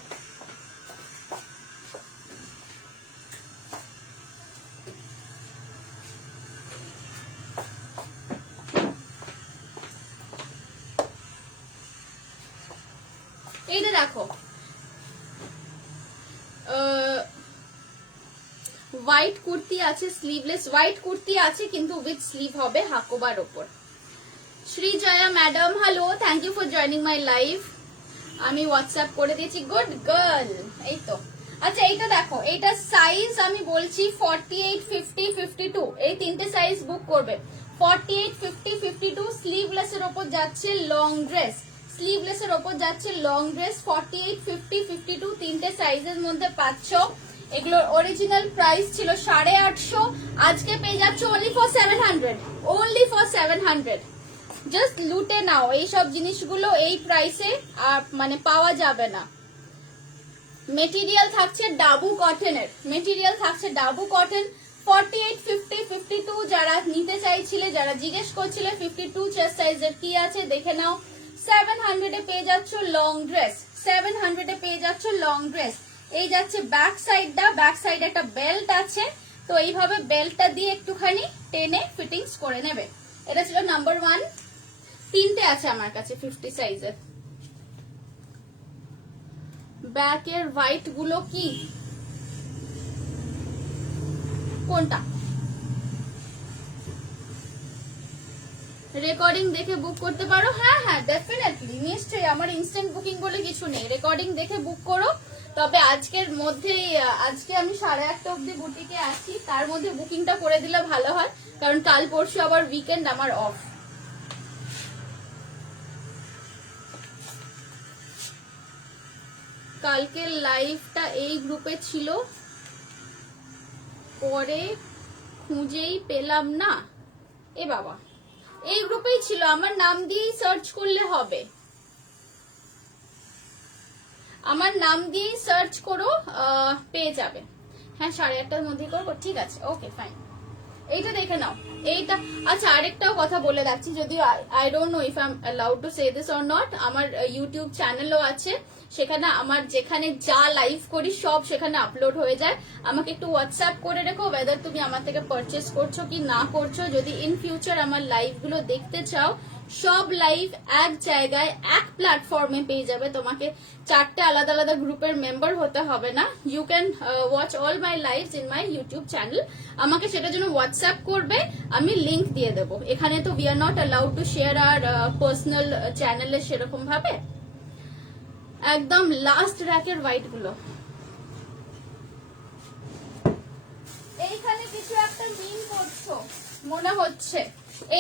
এইটা দেখো, হোয়াইট কুর্তি আছে, স্লিভলেস হোয়াইট কুর্তি আছে কিন্তু উইথ স্লিভ হবে হাকোবার ওপর। Srijaya madam hello, thank you for joining my live. আমি হোয়াটসঅ্যাপ করে দিয়েছি, গুড গার্ল। এই তো। আচ্ছা এইটা দেখো, এইটা সাইজ আমি বলছি 48, 50, 52, এই তিনটে সাইজ বুক করবে। 48, 50, 52 স্লিভলেস এর ওপর যাচ্ছে লং ড্রেস, স্লিভলেস এর ওপর যাচ্ছে লং ড্রেস। 48, 50, 52 তিনটে সাইজের মধ্যে পাচ্ছ। এগুলোর অরিজিনাল প্রাইস ছিল 850, আজকে পেয়ে যাচ্ছ only for 700, only for 700। Just লুটে নাও, এইসব জিনিসগুলো এই প্রাইসে মানে পাওয়া যাবে না। মেটেরিয়াল থাকছে ডাবু কটনের, মেটেরিয়াল থাকছে ডাবু কটন। 48, 50, 52 যারা নিতে চাইছিলে, যারা জিজ্ঞেস করছিলে 52 চেস্ট সাইজের কি আছে দেখে নাও। 700 এ পেয়ে যাচ্ছ লং ড্রেস, 700 এ পেয়ে যাচ্ছ লং ড্রেস। এই যাচ্ছে ব্যাক সাইডটা, ব্যাক সাইডে একটা বেল্ট আছে, তো এইভাবে বেল্টটা দিয়ে একটুখানি টেনে ফিটিংস করে নেবে। এটা ছিল নাম্বার 1। তিনটে আছে আমার কাছে 50 সাইজের। ব্যাকের হোয়াইট গুলো কি কোনটা? রেকর্ডিং দেখে বুক করতে পারো। হ্যাঁ হ্যাঁ ডেফিনেটলি, নিশ্চয়ই, আমার ইনস্ট্যান্ট বুকিং বলে কিছু নেই, রেকর্ডিং দেখে বুক করো। তবে আজকের মধ্যে, আজকে আমি 1:30 অব্দি বুটিকে আছি, তার মধ্যে বুকিংটা করে দিলে ভালো হয়, কারণ কাল পরশু আবার উইকেন্ড আমার অফ। কালকের লাইভটা এই গ্রুপে ছিল, পরে খুঁজেই পেলাম না। এ বাবা, এই গ্রুপেই ছিল, আমার নাম দিয়েই সার্চ করলে হবে, আমার নাম দিয়েই সার্চ করো, পেয়ে যাবে। হ্যাঁ 8:30টার মধ্যে করবো, ঠিক আছে, ওকে ফাইন। এইটা দেখে নাও, এইটা। আচ্ছা আরেকটাও কথা বলে রাখছি, যদিও I don't know if I am allowed to say this or not, আমার ইউটিউব চ্যানেলও আছে, সেখানে আমার যেখানে যা লাইভ করি সব সেখানে আপলোড হয়ে যায়। আমাকে একটু হোয়াটসঅ্যাপ করে রেখো ওয়েদার তুমি আমার থেকে পারচেস করছো কি না করছো। যদি ইন ফিউচার আমার লাইভ গুলো দেখতে চাও, সব লাইভ এক জায়গায় এক প্ল্যাটফর্মে পেয়ে যাবে, তোমাকে 4টে আলাদা আলাদা গ্রুপের মেম্বার হতে হবে না। You can watch all my lives in my YouTube channel. আমাকে সেটার জন্য হোয়াটসঅ্যাপ করবে, আমি লিংক দিয়ে দেবো। এখানে তো we are not allowed to share our personal চ্যানেলে সেরকম ভাবে। একদম লাস্ট র্যাকের হোয়াইট গুলো, এইখানে কিছু একটা মিন করছো মনে হচ্ছে,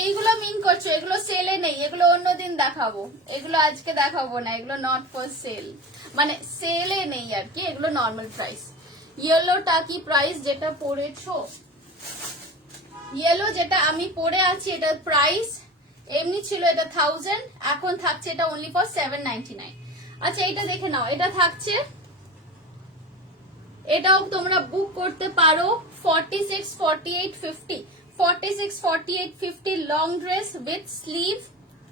এইগুলো মিন করছো, এগুলো সেলে নেই, এগুলো অন্যদিন দেখাবো, এগুলো আজকে দেখাবো না, এগুলো নট ফর সেল, মানে সেলে নেই আর কি, এগুলো নর্মাল প্রাইস। ইয়েলোটা কি প্রাইস যেটা পরেছো, ইয়েলো যেটা আমি পরে আছি এটার প্রাইস এমনি ছিল এটা 1000, এখন থাকছে এটা অনলি ফর 799। আচ্ছা এটা দেখে নাও, এটা থাকছে, এটাও তোমরা বুক করতে পারো 46, 48, 50, 46, 48, 50 লং ড্রেস উইথ স্লিভ,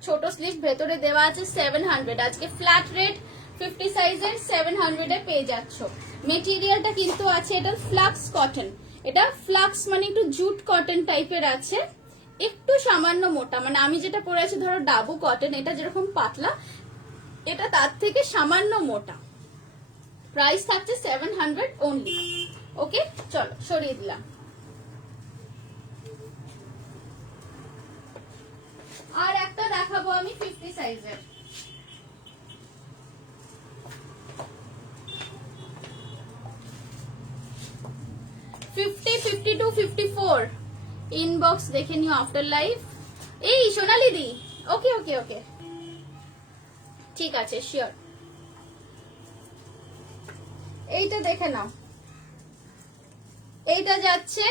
ছোট স্লিভ ভেতরে দেওয়া আছে 700। আজকে ফ্ল্যাট রেট 50 সাইজের 700 এ পেয়ে যাচ্ছ। মেটেরিয়ালটা কিন্তু আছে এটা ফ্লাক্স কটন, এটা ফ্লাক্স মানে একটু জুট কটন টাইপের আছে, একটু সামান্য মোটা, মানে আমি যেটা পরে আছি ধরো ডাবু কটন, এটা যেরকম পাতলা এটা তার থেকে সামান্য মোটা। প্রাইস থাকছে 700 অনলি। ওকে চলো সরিয়ে দিলাম। আর একটা দেখাবো আমি 50 সাইজের, ইনবক্স দেখে নিও আফটার লাইভ। এই সোনালি দি, ওকে ওকে ওকে ঠিক আছে শিওর। এইটা দেখে নাও, এইটা যাচ্ছে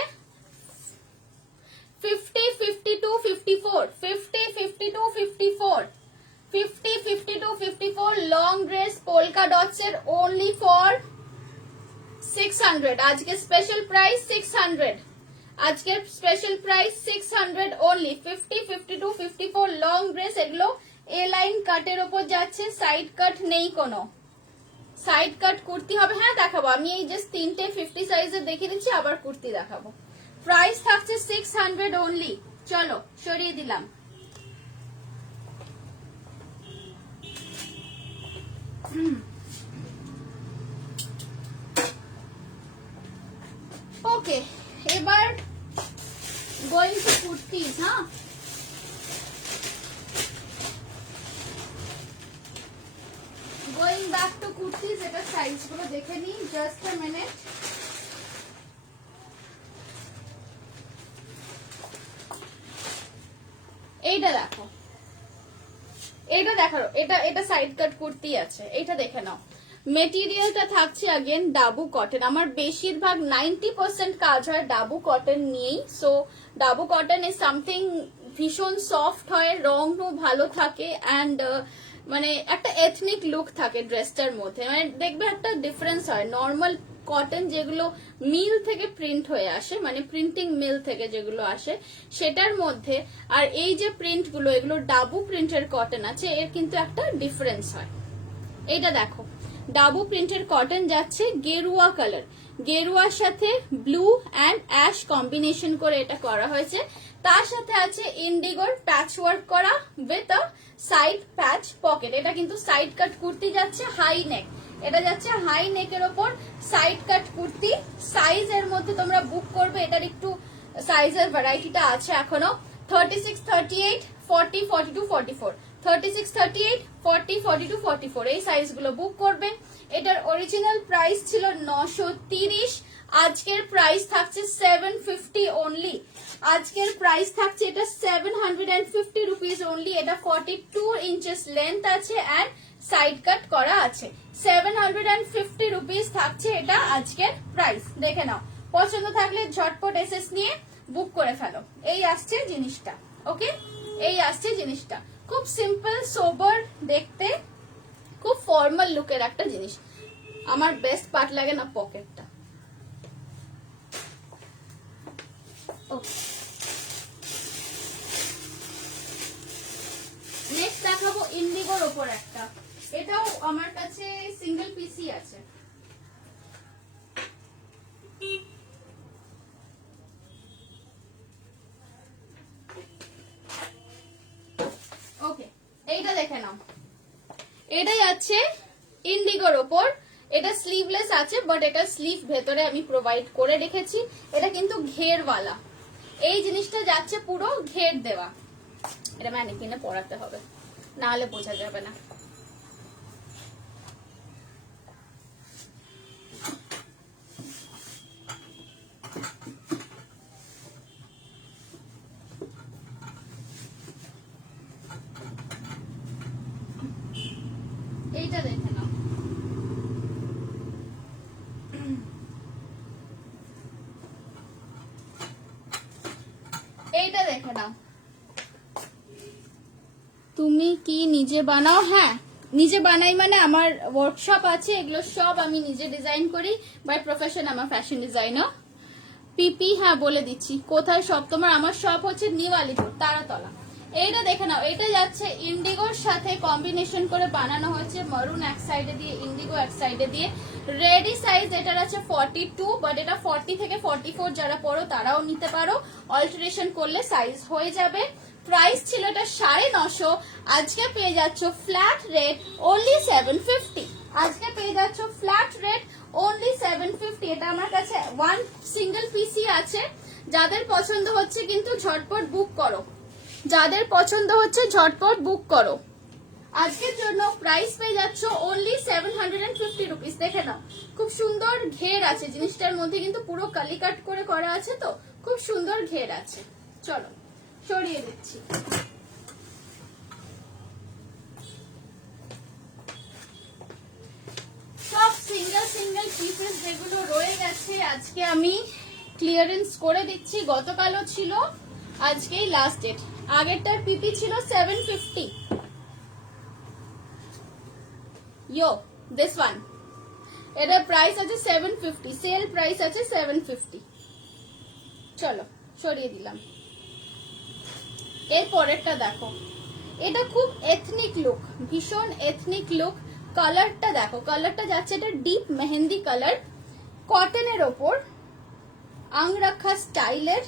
50, 52, 54, 50, 52, 54, 50, 52, 54 লং ড্রেস পোলকা ডটস এর ওনলি ফর 600। আজকে স্পেশাল প্রাইস 600, আজকের special price 600 only. 50, 52, 54 long dress, এগুলো এ লাইন কাটের উপর যাচ্ছে, সাইড কাট নেই কোনো, সাইড কাট কুর্তি হবে। হ্যাঁ দেখাবো, আমি এই জাস্ট তিনটে 50 সাইজের দেখিয়ে দিচ্ছি, আবার কুর্তি দেখাবো। প্রাইস থাকছে 600 অনলি। চলো সরিয়ে দিলাম। ওকে এবার গোয়িং টু কুর্তিজ। হ্যাঁ গোয়িং ব্যাক টু কুর্তিজ, এটা সাইজ গুলো দেখে নিই, জাস্ট আ মিনিট। এইটা দেখো, এটা দেখো, এটা এটা সাইড কাট কুর্তি আছে, এইটা দেখে নাও। মেটেরিয়ালটা থাকছে अगेन ডাবু কটন, আমার বেশিরভাগ 90% কাজ হয় ডাবু কটন নিয়েই। So dabu cotton is something ভীষণ সফট হয়, রংও ভালো থাকে, অ্যান্ড মানে একটা এথনিক লুক থাকে ড্রেসটার মধ্যে, মানে দেখবে একটা ডিফারেন্স হয় নর্মাল কটন যেগুলো মিল থেকে প্রিন্ট হয়ে আসে, মানে প্রিন্টিং মিল থেকে যেগুলো আসে সেটার মধ্যে, আর এই যে প্রিন্ট গুলো এগুলো ডাবু প্রিন্টের কটন আছে, এর কিন্তু একটা ডিফারেন্স হয়। এইটা দেখো ডাবু প্রিন্টের কটন যাচ্ছে গেরুয়া কালার, গেরুয়ার সাথে ব্লু অ্যান্ড অ্যাশ কম্বিনেশন করে এটা করা হয়েছে, তার সাথে আছে ইন্ডিগোর প্যাচ ওয়ার্ক করা with a side patch pocket. এটা কিন্তু সাইড কাট কুর্তি যাচ্ছে, হাই নেক, এটা যাচ্ছে হাই নেকের ওপর সাইড কাট কুর্তি। সাইজ এর মধ্যে তোমরা বুক করবে, এটার একটু সাইজের ভ্যারাইটিটা আছে এখনো, 36, 38, 40, 42, 44, 36, 38, 40, 42, 44 এই সাইজগুলো বুক করবে। এটার অরিজিনাল প্রাইস ছিল 930, আজকের প্রাইস থাকছে 750 অনলি। আজকের প্রাইস থাকছে এটা 750 রুপিস অনলি। এটা 42 ইঞ্চেস লেন্থ আছে অ্যান্ড সাইড কাট করা আছে, 750 রুপিস থাকছে এটা আজকের প্রাইস। দেখে নাও, পছন্দ থাকলে ঝটপট এসএস নিয়ে বুক করে ফেলো। এই আসছে জিনিসটা, ওকে এই আসছে জিনিসটা, খুব সিম্পল সোবার দেখতে, খুব ফর্মাল লুকের একটা জিনিস। আমার বেস্ট পার্ট লাগে না পকেটটা। নেক্সট দেখাবো ইন্ডিগোর ওপর একটা, এটাও আমার কাছে সিঙ্গেল পিসি আছে। ওকে এইটা দেখে নাও, এটাই আছে ইন্ডিগোর ওপর, এটা স্লিভলেস আছে বাট এটা স্লিভ ভেতরে আমি প্রোভাইড করে রেখেছি। এটা কিন্তু ঘেরওয়ালা, এই জিনিসটা যাচ্ছে পুরো ঘের দেওয়া। এটা ম্যানিকিনে পরাতে হবে, না হলে বোঝা যাবে না। এইটা দেখে নাও, তুমি কি নিজে বানাও? হ্যাঁ, নিজে বানাই, মানে আমার ওয়ার্কশপ আছে, এগুলো সব আমি নিজে ডিজাইন করি। বাই প্রফেশন আমার ফ্যাশন ডিজাইনার। পিপি, হ্যাঁ বলে দিচ্ছি কোথায় শপ তোমার। আমার শপ হচ্ছে নিউ আলিপুর, তারাতলা। এইটা দেখে নাও, এটা যাচ্ছে ইন্ডিগোর সাথে কম্বিনেশন করে বানানো হয়েছে, মারুন এক সাইডে দিয়ে, ইন্ডিগো এক সাইডে দিয়ে। রেডি সাইজ এটার আছে 42, বাট এটা 40 থেকে 44 যারা পড়ো তারাও নিতে পারো, অল্টারেশন করলে সাইজ হয়ে যাবে। প্রাইস ছিল এটা 950, আজকে পেয়ে যাচ্ছ ফ্ল্যাট রেট অনলি 750। আজকে পেয়ে যাচ্ছ ফ্ল্যাট রেট অনলি 750। এটা আমার কাছে ওয়ান সিঙ্গেল পিসই আছে, যাদের পছন্দ হচ্ছে কিন্তু ঝটপট বুক করো, যাদের পছন্দ হচ্ছে ঝটপট বুক করো। আজকের জন্য প্রাইস পেয়ে যাচ্ছ অনলি 750 রুপিস। দেখে নাও, খুব সুন্দর ঘের আছে জিনিসটার মধ্যে, কিন্তু পুরো কালি কাট করে করা আছে, তো খুব সুন্দর ঘের আছে। চলো সরিয়ে দিচ্ছি। সব সিঙ্গেল সিঙ্গেল পিসেস যেগুলো রয়ে গেছে আজকে আমি ক্লিয়ারেন্স করে দিচ্ছি। গতকালও ছিল, আজকেই লাস্ট ডেট। আগেরটার পিপি ছিল 750। ইয়ো দিস ওয়ান, এটার প্রাইস আছে 750, সেল প্রাইস আছে 750। চলো সরিয়ে দিলাম। এর পরেরটা দেখো, এটা খুব এথনিক লুক, ভীষণ এথনিক লুক। কালারটা দেখো, কালারটা যাচ্ছে এটা ডিপ মেহেন্দি কালার, কটনের ওপর আংরাখা স্টাইলের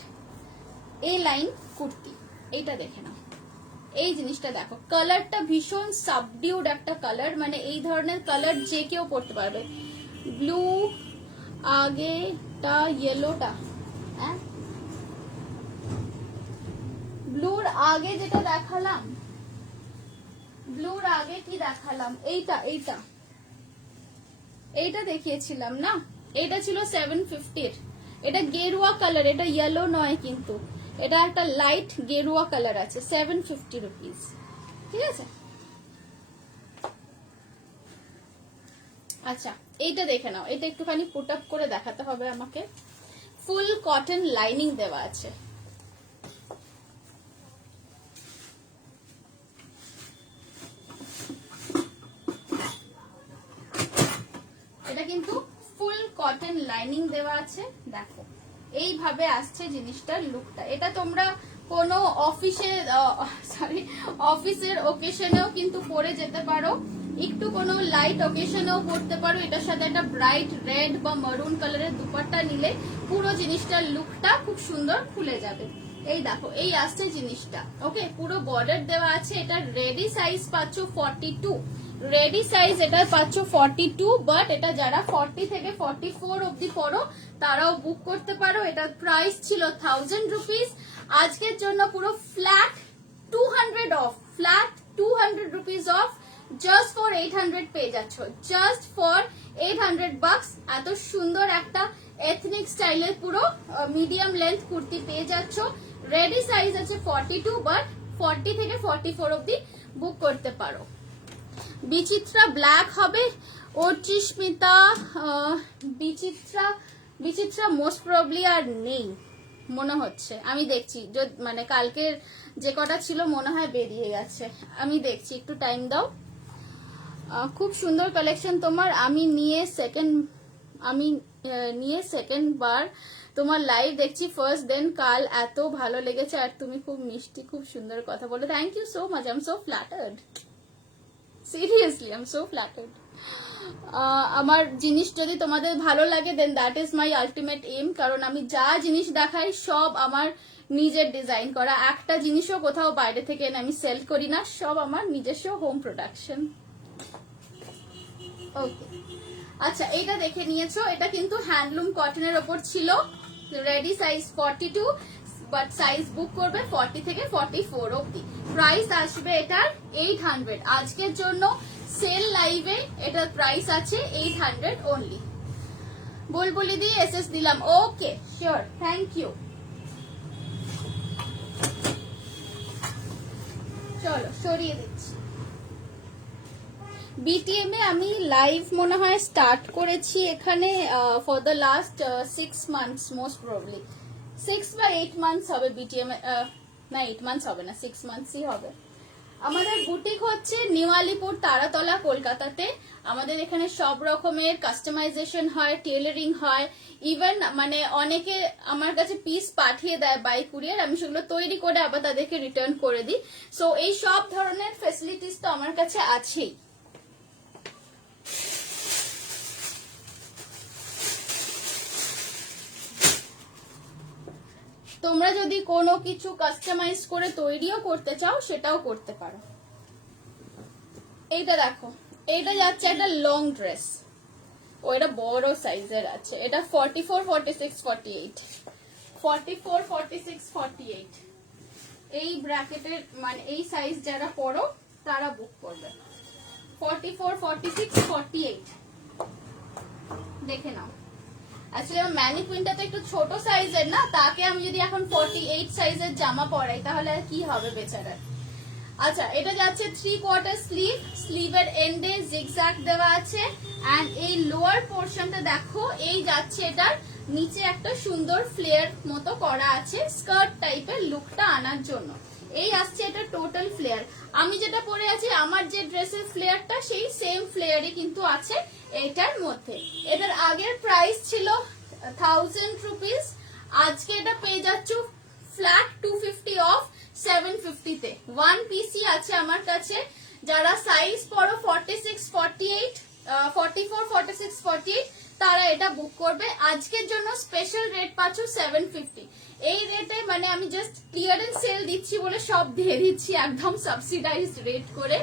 এ লাইন কুর্তি। এইটা দেখে নাও, এই জিনিসটা দেখো, কালারটা ভীষণ সাবডিউড একটা কালার, মানে এই ধরনের কালার যে কেউ পরতে পারবে। ব্লু, আগেটা ইয়েলোটা, হ্যাঁ ব্লুর আগে যেটা দেখালাম, ব্লুর আগে কি দেখালাম, এইটা এইটা এইটা দেখিয়েছিলাম না, এইটা ছিল 750-এর। এটা গেরুয়া কালার, এটা ইয়েলো নয় কিন্তু, এটা একটা লাইট গেরুয়া কালার আছে, 750 রুপিস। ঠিক আছে, আচ্ছা এইটা দেখে নাও, এটা একটুখানি পুট আপ করে দেখাতে হবে আমাকে। ফুল কটন লাইনিং দেওয়া আছে। এটা কিন্তু ফুল কটন লাইনিং দেওয়া আছে, দেখো এইভাবে আসছে জিনিসটার লুকটা। এটা তোমরা কোনো অফিসের ওকেশনেও কিন্তু পরে যেতে পারো, একটু কোনো লাইট ওকেশনেও পরতে পারো। এটার সাথে একটা ব্রাইট রেড বা মারুন কালারের দুপাট্টা নিলে পুরো জিনিসটার লুকটা খুব সুন্দর খুলে যাবে। এই দেখো, এই আসছে জিনিসটা। ওকে, পুরো বর্ডার দেওয়া আছে। এটা রেডি সাইজ পাচ্ছ 42, রেডি সাইজ এটা পাচ্ছ 42, বাট এটা যারা 40 থেকে 44 অব্দি পড়ো তারাও বুক করতে পারো। এটার প্রাইস ছিল 1000 রুপিস, আজকের জন্য পুরো flat 200 of, flat 200 rupees of, just for 800 পেয়ে যাচ্ছ, জাস্ট ফর 800 বাক্স। এত সুন্দর একটা এথনিক স্টাইলের পুরো মিডিয়াম লেন্থ কুর্তি পেয়ে যাচ্ছ। রেডি সাইজ আছে 42, বাট 40 থেকে 44 অব্দি বুক করতে পারো। বিচিত্রা ব্ল্যাক হবে, অর্চিস্মিতা বিচিত্রা মোস্ট প্রবলি আর নেই মনে হচ্ছে, আমি দেখছি, মানে কালকের যে কটা ছিল মনে হয় বেরিয়ে গেছে, আমি দেখছি, একটু টাইম দাও। খুব সুন্দর কালেকশন তোমার, আমি নিয়ে সেকেন্ড বার তোমার লাইভ দেখছি, ফার্স্ট দেন কাল এত ভালো লেগেছে, আর তুমি খুব মিষ্টি, খুব সুন্দর কথা বলে। Thank you so much, I am so flattered, seriously I am so flattered. আমার জিনিস যদি তোমাদের ভালো লাগে then that is my ultimate aim, কারণ আমি যা জিনিস দেখাই সব আমার নিজের ডিজাইন করা, একটা জিনিসও কোথাও বাইরে থেকে এনে আমি সেল করি না, সব আমার নিজস্ব হোম প্রোডাকশন। ওকে, আচ্ছা এইটা দেখে নিয়েছো, এটা কিন্তু হ্যান্ডলুম কটনের ওপর ছিল, রেডি সাইজ 42, বাট সাইজ বুক করবে 40 থেকে 44 অব্দি। প্রাইস আসবে এটার 800, আজকের জন্য সেল লাইভে এটার প্রাইস আছে 800 অনলি। বুলবুলি দিয়ে এসএস দিলাম, ওকে শিওর, থ্যাংক ইউ। চলো সরিয়ে দিচ্ছি। বিটিএম এ আমি লাইভ মনে হয় স্টার্ট করেছি এখানে for the last 6 months, most probably 6 বা 8 মান্থস হবে বিটিএম, না 8 মান্থস হবে না, 6 মান্থসই হবে। আমাদের বুটিক হচ্ছে নিউ আলিপুর তারাতলা কলকাতাতে। আমাদের এখানে সব রকমের কাস্টমাইজেশন হয়, টেলারিং হয়, ইভেন মানে অনেকে আমার কাছে পিস পাঠিয়ে দেয় বাই কুরিয়ার, আমি সেগুলো তৈরি করে আবার তাদেরকে রিটার্ন করে দিই। সো এই সব ধরনের ফেসিলিটিস তো আমার কাছে আছেই। তোমরা যদি কোনো কিছু কাস্টমাইজ করে তৈরিও করতে চাও সেটাও করতে পারো। এইটা দেখো, এইটা যাচ্ছে একটা লং ড্রেস, ওইটা বড় সাইজের আছে, এটা 44, 46, 48, 44, 46, 48 এই ব্র্যাকেটের মানে এই সাইজ যারা পরো তারা বুক করবে। 44, 46, 48 দেখে নাও। আসলে ম্যানিকুইনটা তো একটু ছোট সাইজের না, তাকে আমি যদি এখন 48 সাইজের জামা পরাই তাহলে আর কি হবে বেচারার। আচ্ছা, এটা যাচ্ছে 3/4 স্লিভ, স্লিভের এন্ডে জিগজ্যাগ দেওয়া আছে। এন্ড এই লোয়ার পোর্শনটা দেখো, এই যাচ্ছে এটার নিচে একটা সুন্দর ফ্লেয়ার মতো করা আছে স্কার্ট টাইপের লুকটা আনার জন্য। এই আসছে এটা টোটাল ফ্লেয়ার। আমি যেটা পরে আছি আমার যে ড্রেসের ফ্লেয়ারটা সেই সেম ফ্লেয়ারই কিন্তু আছে এটার মধ্যে। এটার আগের প্রাইস ছিল 1000 রুপিস, আজকে এটা পেয়ে যাচ্ছ ফ্ল্যাট 250 অফ 750 তে। ওয়ান পিসই আছে আমার কাছে। যারা সাইজ পড়ো 46, 48, 44, 46, 48 তারা এটা বুক করবে। আজকের জন্য স্পেশাল রেট পাচ্ছ 750। এই রেটে মানে আমি জাস্ট ক্লিয়ারেন্স সেল দিচ্ছি বলে সব দিয়ে দিচ্ছি একদম সাবসিডাইজড রেট করে।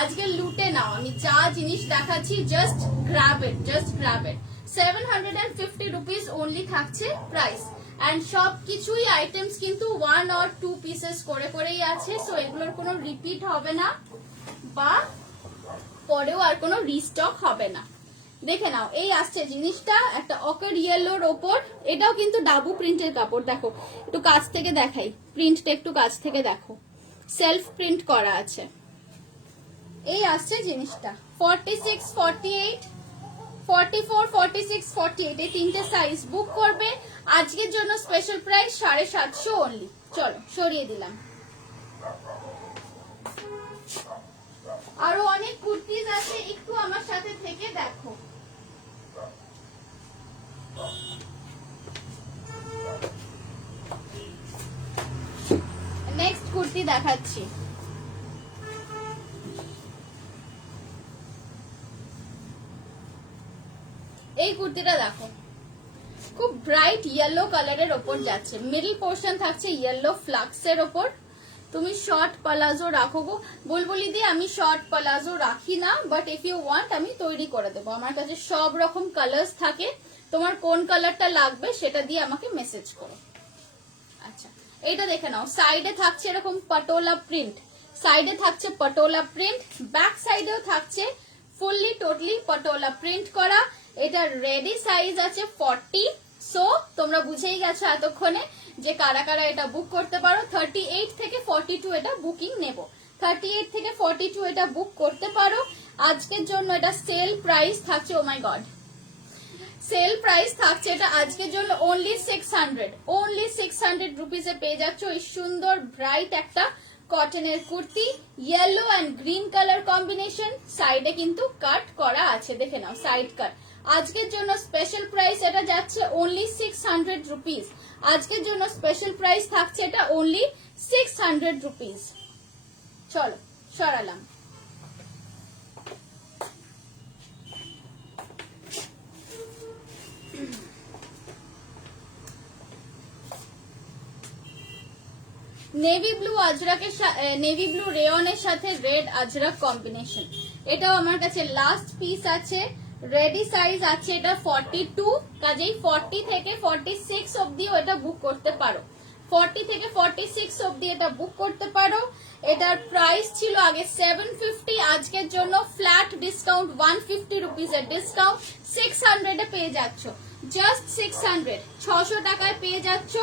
আজকে লুটে নাও, আমি যা জিনিস দেখাচ্ছি জাস্ট গ্র্যাব ইট, জাস্ট গ্র্যাব ইট। 750 রুপিস অনলি থাকছে প্রাইস। এন্ড সব কিছুই আইটেমস কিন্তু 1 or 2 পিসেস করে করেই আছে, সো এগুলোর কোনো রিপিট হবে না বা পরেও আর কোনো রিস্টক হবে না। দেখে নাও, এই আসছে জিনিসটা একটা অকার ইয়েলোর ওপর, এটাও কিন্তু ডাবু প্রিন্টের কাপড়। দেখো একটু কাছ থেকে দেখাই, প্রিন্টটা একটু কাছ থেকে দেখো, সেলফ প্রিন্ট করা আছে। এই আসছে জিনিসটা 46, 48, 44, 46, 48 এই তিনটে সাইজ বুক করবে। আজকের জন্য স্পেশাল প্রাইস 750 অনলি। চলো সরিয়ে দিলাম। আরো অনেক কুর্তিজ আছে, একটু আমার সাথে থেকে দেখো। নেক্সট কুর্তি দেখাচ্ছি। এই কুর্তিটা দেখো, খুব ব্রাইট ইয়েলো কালারের ওপর যাচ্ছে, মিডল পোর্শন থাকছে ইয়েলো ফ্লাক্সের ওপর। তুমি শর্ট প্লাজো রাখো গো, বুলবুলি দিয়ে আমি শর্ট প্লাজো রাখি না, বাট ইফ ইউ ওয়ান্ট আমি তৈরি করে দেবো। আমার কাছে সব রকম কালার্স থাকে, তোমার কোন কালারটা লাগবে সেটা দিয়ে আমাকে মেসেজ করো। আচ্ছা, এইটা দেখে নাও, সাইডে থাকছে এরকম পাটোলা প্রিন্ট, সাইডে থাকছে পাটোলা প্রিন্ট, ব্যাক সাইডেও থাকছে ফুললি টোটালি পাটোলা প্রিন্ট করা। এটা রেডি সাইজ আছে 40, সো তোমরা বুঝেই গেছো এতক্ষণে যে কারা কারা এটা বুক করতে পারো। 38 থেকে 42 এটা বুকিং নেব, 38 থেকে 42 এটা বুক করতে পারো। আজকের জন্য এটা সেল প্রাইস থাকছে, ও মাই গড, সেল প্রাইস থাকছে এটা আজকের জন্য অনলি 600, অনলি 600 রুপিসে পেয়ে যাচ্ছ এই সুন্দর ব্রাইট একটা কটনের kurti, yellow and green colour combination. সাইডে কিন্তু কাট করা আছে, দেখে নাও সাইড কাট। আজকের জন্য স্পেশাল প্রাইস এটা যাচ্ছে অনলি 600 রুপিস। আজকের জন্য স্পেশাল প্রাইস থাকছে এটা অনলি 600 রুপিস। চলো সরালাম। নেভি ব্লু আজরাকের নেভি ব্লু রেয়নের সাথে রেড আজরাক কম্বিনেশন, এটাও আমার কাছে লাস্ট পিস আছে। রেডি সাইজ আছে এটা 42, কাজেই 40 থেকে 46 অবধিও এটা বুক করতে পারো, 40 থেকে 46 অবধি এটা বুক করতে পারো। এটার প্রাইস ছিল আগে 750, আজকের জন্য ফ্ল্যাট ডিসকাউন্ট 150 রুপিসের ডিসকাউন্ট 600 এ পেয়ে যাচ্ছ, জাস্ট 600, 600 টাকায় পেয়ে যাচ্ছ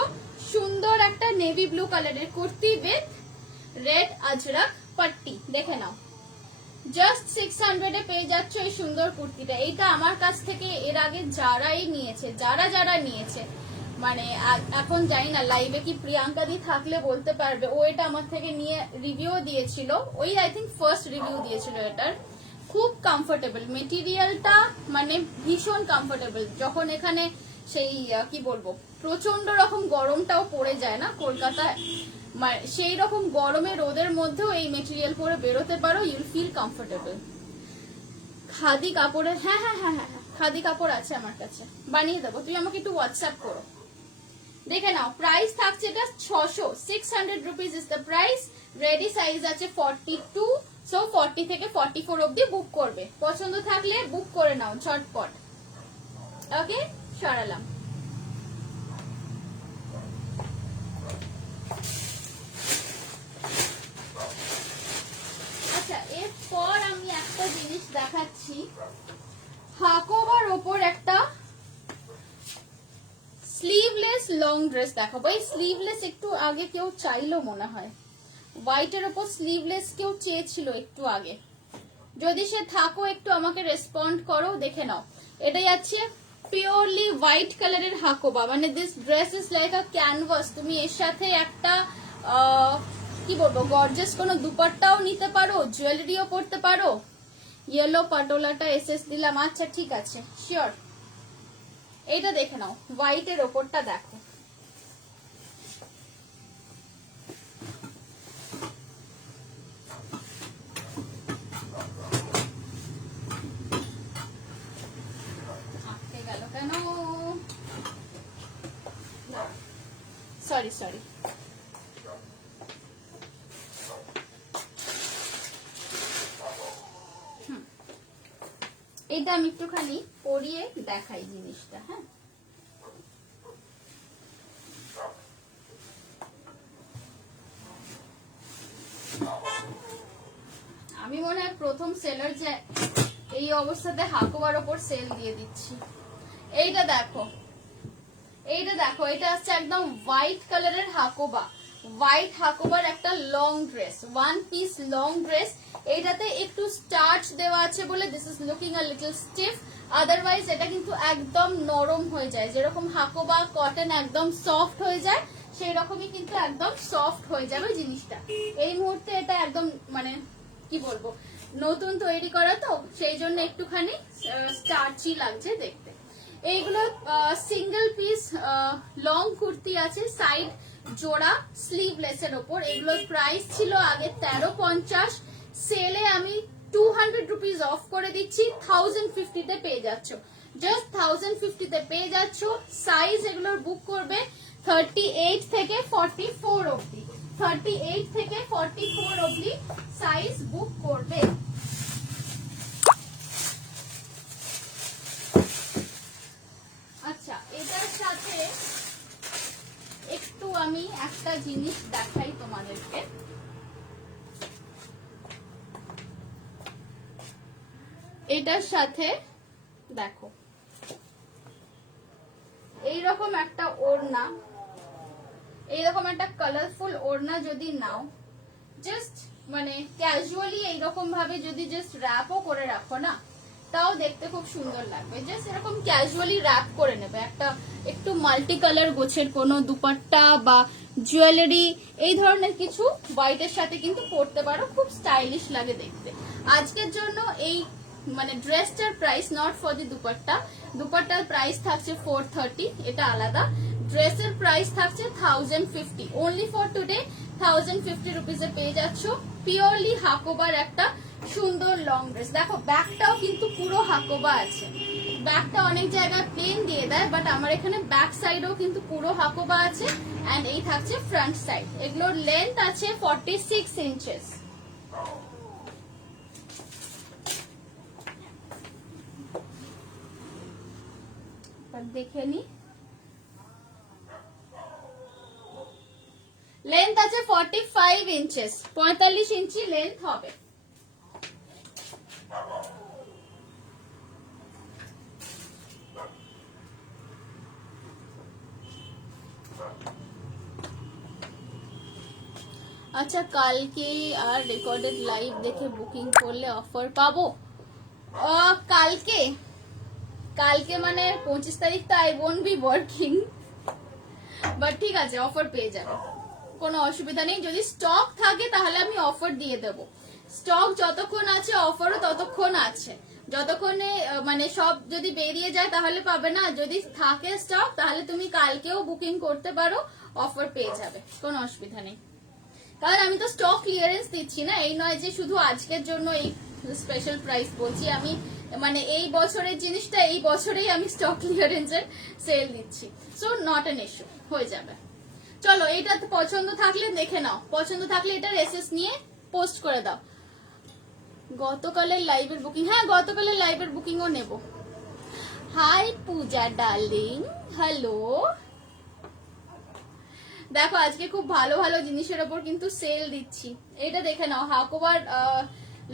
সুন্দর একটা নেভি ব্লু কালারের কুর্তি উইথ রেড আজরাক পাট্টি। দেখে নাও, জাস্ট 600 এ পেয়ে যাচ্ছ এই সুন্দর কুর্তিটা। এইটা আমার কাছ থেকে এর আগে যারাই নিয়েছে, যারা নিয়েছে মানে এখন জানি না লাইভে কি প্রিয়াঙ্কা দি থাকলে বলতে পারবে, ও এটা আমার থেকে নিয়ে রিভিউ দিয়েছিল, ওই আই থিঙ্ক ফার্স্ট রিভিউ দিয়েছিল এটার। খুব কমফোর্টেবল মেটেরিয়ালটা, মানে ভীষণ কমফোর্টেবল। যখন এখানে সেই কি বলবো প্রচন্ড রকম গরমটাও পড়ে যায় না কলকাতায়, সেই রকম গরমে রোদের মধ্যেও এই মেটেরিয়াল পরে বেরোতে পারো, ইউল ফিল কমফোর্টেবল। খাদি কাপড়ের, হ্যাঁ হ্যাঁ হ্যাঁ হ্যাঁ খাদি কাপড় আছে আমার কাছে, বানিয়ে দেবো, তুমি আমাকে একটু হোয়াটসঅ্যাপ করো। দেখে নাও প্রাইস থাকছে এটা 600, 600 rupees is the price. Ready size আছে 42, সো 40 থেকে 44 অবধি বুক করবে। পছন্দ থাকলে বুক করে নাও ঝটপট। ওকে, সরালাম। আচ্ছা, এরপর আমি একটা জিনিস দেখাচ্ছি, হাকোবার ওপর একটা স্লিভলেস লং ড্রেস দেখাবো। এই স্লিভলেস একটু আগে কেউ চাইলো মনে হয়, হোয়াইটের ওপর স্লিভলেস কেউ চেয়েছিল একটু আগে। যদি সে থাকো একটু আমাকে রেসপন্ড করো। দেখে নাও, এটাই আছে পিওরলি হোয়াইট কালারের হাকোবা, মানে this dress is like a canvas. তুমি এর সাথে একটা কি বলবো গর্জিয়াস কোনো দুপাট্টাও নিতে পারো, জুয়েলারিও পরতে পারো। ইয়েলো পাটোলাটা এসএস দিলাম, আচ্ছা ঠিক আছে শিওর। এইটা দেখে নাও, হোয়াইটের ওপরটা দেখো, আটকে গেল কেন, সরি সরি। এটা আমি একটুখানি পরিয়ে দেখাই জিনিসটা। হ্যাঁ, আমি মনে হয় প্রথম সেলার যে এই অবস্থাতে হাকোবার ওপর সেল দিয়ে দিচ্ছি। এইটা দেখো, এইটা দেখো, এটা হচ্ছে একদম হোয়াইট কালারের হাকোবা, হোয়াইট হাকোবার একটা long dress, one piece long dress. এইটাতে একটু স্টার্চ দেওয়া আছে বলে this is looking a little stiff, otherwise এটা কিন্তু একদম নরম হয়ে যায়। যেরকম হাকোবা কটন একদম সফট হয়ে যায়, সেই রকমই কিন্তু একদম সফট হয়ে যাবে জিনিসটা। এই মুহূর্তে এটা একদম মানে কি বলবো নতুন তৈরি করা তো, সেই জন্য একটুখানি স্টার্চি লাগছে দেখতে। এইগুলো সিঙ্গেল পিস লং কুর্তি আছে, সাইড জোড়া স্লিভলেস এর ওপর। এগুলোর প্রাইস ছিল আগে 1350, সেলে আমি 200 রুপিস অফ করে দিচ্ছি, 1050 তে পেয়ে যাচ্ছ, জাস্ট 1050 তে পেয়ে যাচ্ছ। সাইজ এগুলোর বুক করবে 38 থেকে 44 অবধি, 38 থেকে 44 অবধি সাইজ বুক করবে। আচ্ছা, এটার সাথে একটু আমি একটা জিনিস দেখাই তোমাদেরকে। এটার সাথে দেখো এইরকম একটা ওড়না, এইরকম একটা কালারফুল ওড়না যদি নাও, জাস্ট মানে ক্যাজুয়ালি এইরকম ভাবে যদি জাস্ট র্যাপও করে রাখো না, তাও দেখতে খুব সুন্দর লাগবে। জাস্ট এরকম ক্যাজুয়ালি র্যাপ করে নেবে একটা একটু মাল্টি কালার গোছের কোনো দুপাট্টা বা জুয়েলারি, এই ধরনের কিছু হোয়াইটের সাথে কিন্তু পরতে পারো, খুব স্টাইলিশ লাগে দেখতে। আজকের জন্য এই মানে ড্রেসটার price not for the dupatta, দুপাট্টার প্রাইস থাকছে 430, এটা আলাদা। ড্রেসের প্রাইস থাকছে 1050, অনলি ফর টুডে 1050 রুপিসে পেয়ে যাচ্ছ পিওরলি হাকোবার একটা সুন্দর লং ড্রেস। দেখো ব্যাকটাও কিন্তু পুরো হাকোবা আছে, ব্যাকটা অনেক জায়গায় প্লেন দিয়ে দেয়, বাট আমার এখানে ব্যাক সাইডও কিন্তু পুরো হাকোবা আছে। এন্ড এই থাকছে ফ্রন্ট সাইড। এগুলোর লেন্থ আছে 46 ইঞ্চেস। দেখে নি, লেন্থ আছে 45 ইঞ্চেস, 45 ইঞ্চি লেন্থ হবে। আচ্ছা, কালকে আর রেকর্ডেড লাইভ দেখে বুকিং করলে অফার পাবো? কালকে কালকে মানে 25 তারিখ তো I won't be working, but ঠিক আছে, অফার পেয়ে যাবে, কোনো অসুবিধা নেই। যদি স্টক থাকে তাহলে আমি অফার দিয়ে দেবো। স্টক যতক্ষণ আছে অফারও ততক্ষণ আছে, যতক্ষণে মানে সব যদি বেরিয়ে যায় তাহলে পাবে না, যদি থাকে স্টক তাহলে তুমি কালকেও বুকিং করতে পারো, অফার পেয়ে যাবে, কোনো অসুবিধা নেই। কারণ আমি তো স্টক ক্লিয়ারেন্স দিচ্ছি না, এই নয় যে শুধু আজকের জন্য এই স্পেশাল প্রাইস বলছি আমি, মানে এই বছরের জিনিসটা এই বছরেই আমি স্টক ক্লিয়ারেন্সের সেল দিচ্ছি। সো নট অ্যান ইস্যু, হয়ে যাবে। চলো, এটা পছন্দ থাকলে দেখে নাও, পছন্দ থাকলে এটার এসএস নিয়ে পোস্ট করে দাও। গতকালের লাইভের বুকিং, হ্যাঁ গতকালের লাইভের বুকিংও নেব। হাই পূজা ডার্লিং, হ্যালো। দেখো আজকে খুব ভালো ভালো জিনিসের ওপর কিন্তু সেল দিচ্ছি, এটা দেখে নাও। হাকোবার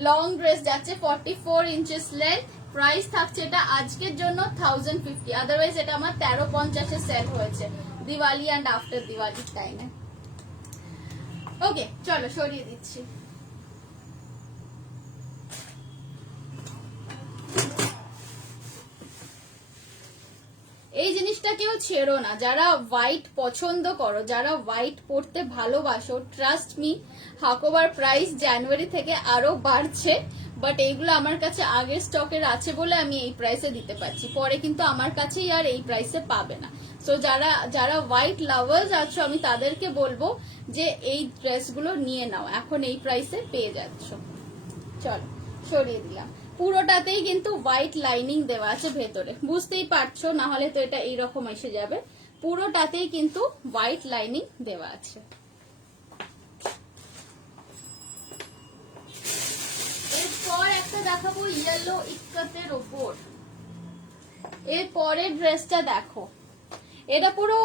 লং ড্রেস যাচ্ছে 44 ইঞ্চেস লেন্থ, প্রাইস থাকছে এটা আজকের জন্য 1050, আদারওয়াইজ এটা আমার 1350 সেল হয়েছে দিওয়ালি অ্যান্ড আফটার দিওয়ালির টাইমে। ওকে চলো সরিয়ে দিচ্ছি। এই জিনিসটা কেউ ছেড়ো না, যারা হোয়াইট পছন্দ করো, যারা হোয়াইট পরতে ভালোবাসো, ট্রাস্ট মি, হাকোবার প্রাইস জানুয়ারি থেকে আরো বাড়ছে, বাট এইগুলো আমার কাছে আগের স্টকের আছে বলে আমি এই প্রাইসে দিতে পারছি, পরে কিন্তু আমার কাছেই আর এই প্রাইসে পাবে না। সো যারা যারা হোয়াইট লাভার্স আছো আমি তাদেরকে বলবো যে এই ড্রেসগুলো নিয়ে নাও, এখন এই প্রাইসে পেয়ে যাচ্ছ। চলো সরিয়ে দিলাম। পুরোটাতেই কিন্তু হোয়াইট লাইনিং দেওয়া আছে ভেতরে, বুঝতেই পারছো, না হলে তো এটা এইরকম এসে যাবে। পুরোটাতেই কিন্তু হোয়াইট লাইনিং দেওয়া আছে। এরপর একটা দেখাবো ইয়েলো ইক্কাতের ওপর। এর পরের ড্রেসটা দেখো, এটা পুরো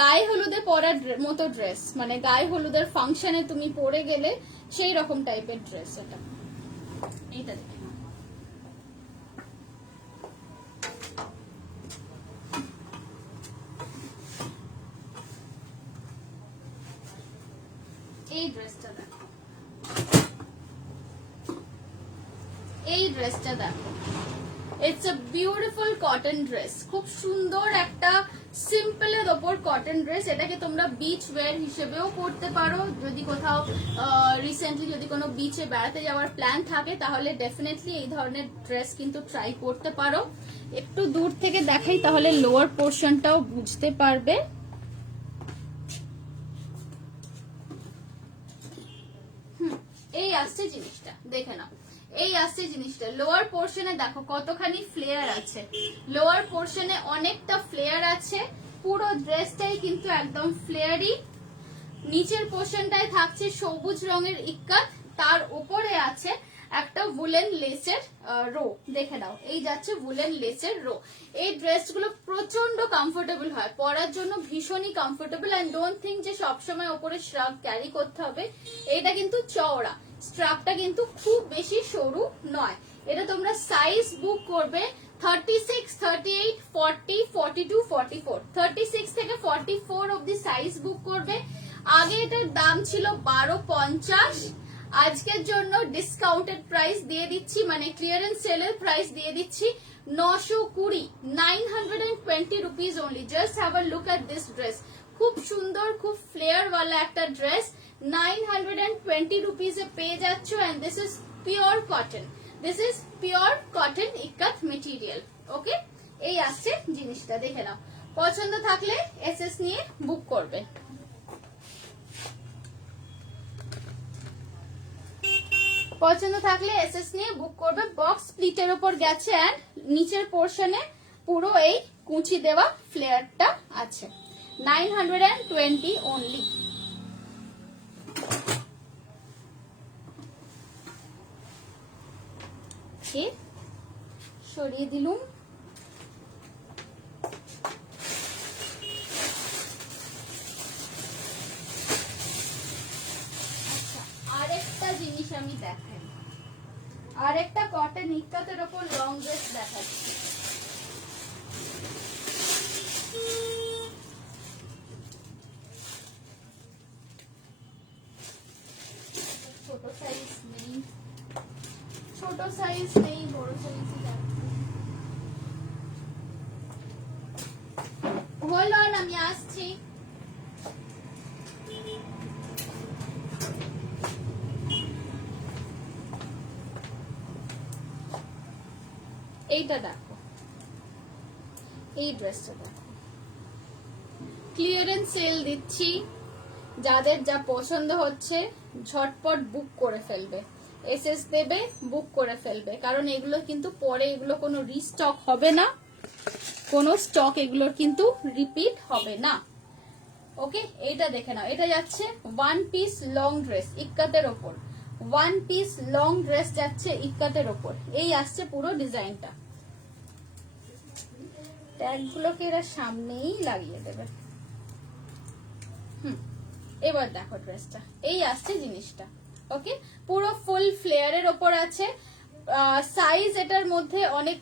গায়ে হলুদে পরার মতো ড্রেস, মানে গায়ে হলুদের ফাংশনে তুমি পরে গেলে সেই রকম টাইপের ড্রেস এটা। এইটা দেখে এই ড্রেসটা দেখো, এই ড্রেসটা দেখো, it's a beautiful cotton dress, খুব সুন্দর একটা সিম্পলের ওপর কটন ড্রেস। এটাকে তোমরা বিচ ওয়্যার হিসেবেও পরতে পারো, যদি কোথাও রিসেন্টলি যদি কোনো বিচে বেড়াতে যাওয়ার প্ল্যান থাকে তাহলে ডেফিনেটলি এই ধরনের ড্রেস কিন্তু ট্রাই করতে পারো। একটু দূর থেকে দেখাই তাহলে লোয়ার পোর্শনটাও বুঝতে পারবে। এই আসছে জিনিসটা, দেখে নাও, এই আসছে জিনিসটা। লোয়ার পোর্শনে দেখো কতখানি ফ্লেয়ার আছে, লোয়ার পোর্শনে অনেকটা ফ্লেয়ার আছে, পুরো ড্রেসটাই কিন্তু একদম ফ্লেয়ারি। নিচের পোর্শনটায় থাকছে সবুজ রঙের ইক্কাত, তার উপরে আছে একটা উলেন লেসের রো, দেখে নাও, এই যাচ্ছে উলেন লেসের রো। এই ড্রেসগুলো প্রচন্ড কমফোর্টেবল হয়, পরার জন্য ভীষণই কমফোর্টেবল। এন্ড ডোন্ট থিঙ্ক যে সবসময় ওপরে স্ট্রাপ ক্যারি করতে হবে, এটা কিন্তু চওড়া, স্ট্রাপটা কিন্তু খুব বেশি সরু নয়। এটা তোমরা সাইজ বুক করবে 36, 38, 40, 42, 44, 36 থেকে 44 অব্দি সাইজ বুক করবে। আগে এটার দাম ছিল 1250, আজকের জন্য ডিসকাউন্টেড প্রাইস দিয়ে দিচ্ছি, মানে ক্লিয়ারেন্স সেলের প্রাইস দিয়ে দিচ্ছি 920, 920 rupees only. Just have a look at this dress, খুব সুন্দর, খুব ফ্লেয়ার ওয়ালা একটা ড্রেস 920 রুপিসে পেয়ে যাচ্ছ। And this is pure cotton, this is pure cotton ikat material. Okay, এই আসছে জিনিসটা, দেখে নাও, পছন্দ থাকলে এসএস নিয়ে বুক করবে। পছন্দ থাকলে এসএস নিয়ে বুক করবে। বক্স স্প্লিটের উপর গেছে এন্ড নিচের পোর্শনে পুরো এই কুচি দেওয়া ফ্লেয়ারটা আছে, 920 অনলি। সরিয়ে দিলুম। আরেকটা জিনিস আমি দেখাই, আরেকটা কটন ইক্কাতের ওপর লং ড্রেস দেখাচ্ছি। ছোট সাইজ নেই, ছোট সাইজ নেই, বড় সাইজই আছে। হোল্ড অন, আমি আসছি। এইটা দেখো, এই ড্রেসটা দেখো, ক্লিয়ারেন্স সেল দিচ্ছি, যাদের যা পছন্দ হচ্ছে ঝটপট বুক করে ফেলবে, এসএস দেবে, বুক করে ফেলবে, কারণ এগুলো কিন্তু পরে এগুলো কোনো রিস্টক হবে না, কোনো স্টক এগুলোর কিন্তু রিপিট হবে না। ওকে, এইটা দেখে নাও, এটা যাচ্ছে ওয়ান পিস লং ড্রেস ইক্কাতের ওপর, ওয়ান পিস লং ড্রেস যাচ্ছে ইক্কাতের ওপর, এই আসছে পুরো ডিজাইনটা। ট্যাগগুলোকে এরা সামনেই লাগিয়ে দেবে। এবার দেখো ড্রেসটা, এই আসছে জিনিসটা। ওকে, পুরো ফুল ফ্লেয়ারের ওপর আছে। সাইজ এটার মধ্যে অনেক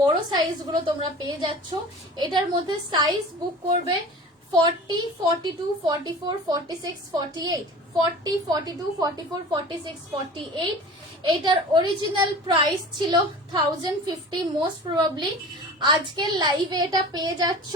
বড় সাইজ গুলো তোমরা পেয়ে যাচ্ছ। এটার মধ্যে সাইজ বুক করবে 40, 42, 44, 46, 48, 40, 42, 44, 46, 48। এটার অরিজিনাল প্রাইস ছিল 1050 মোস্ট প্রবাবলি। আজকের লাইভে এটা পেয়ে যাচ্ছ,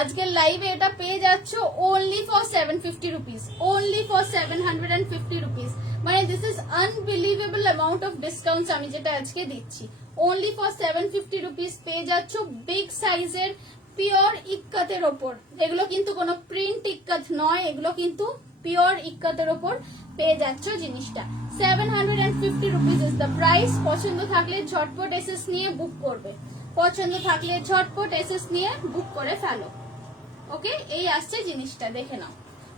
আজকের লাইভে এটা পেয়ে যাচ্ছ only for 750 rupees, only for 750 rupees। মানে this is unbelievable amount of discounts আমি যেটা আজকে দিচ্ছি। only for 750 rupees পেয়ে যাচ্ছ বিগ সাইজের পিওর ইক্কাতের ওপর। এগুলো কিন্তু কোনো প্রিন্ট ইক্কাত নয়, এগুলো কিন্তু পিওর ইক্কাতের ওপর পেয়ে যাচ্ছ জিনিসটা। 750 rupees ইজ দ্য প্রাইস। পছন্দ থাকলে ঝটপট এসএস নিয়ে বুক করবে, পছন্দ থাকলে ঝটপট এসএস নিয়ে বুক করে ফেলো। ওকে, এই আসছে জিনিসটা, দেখে নাও।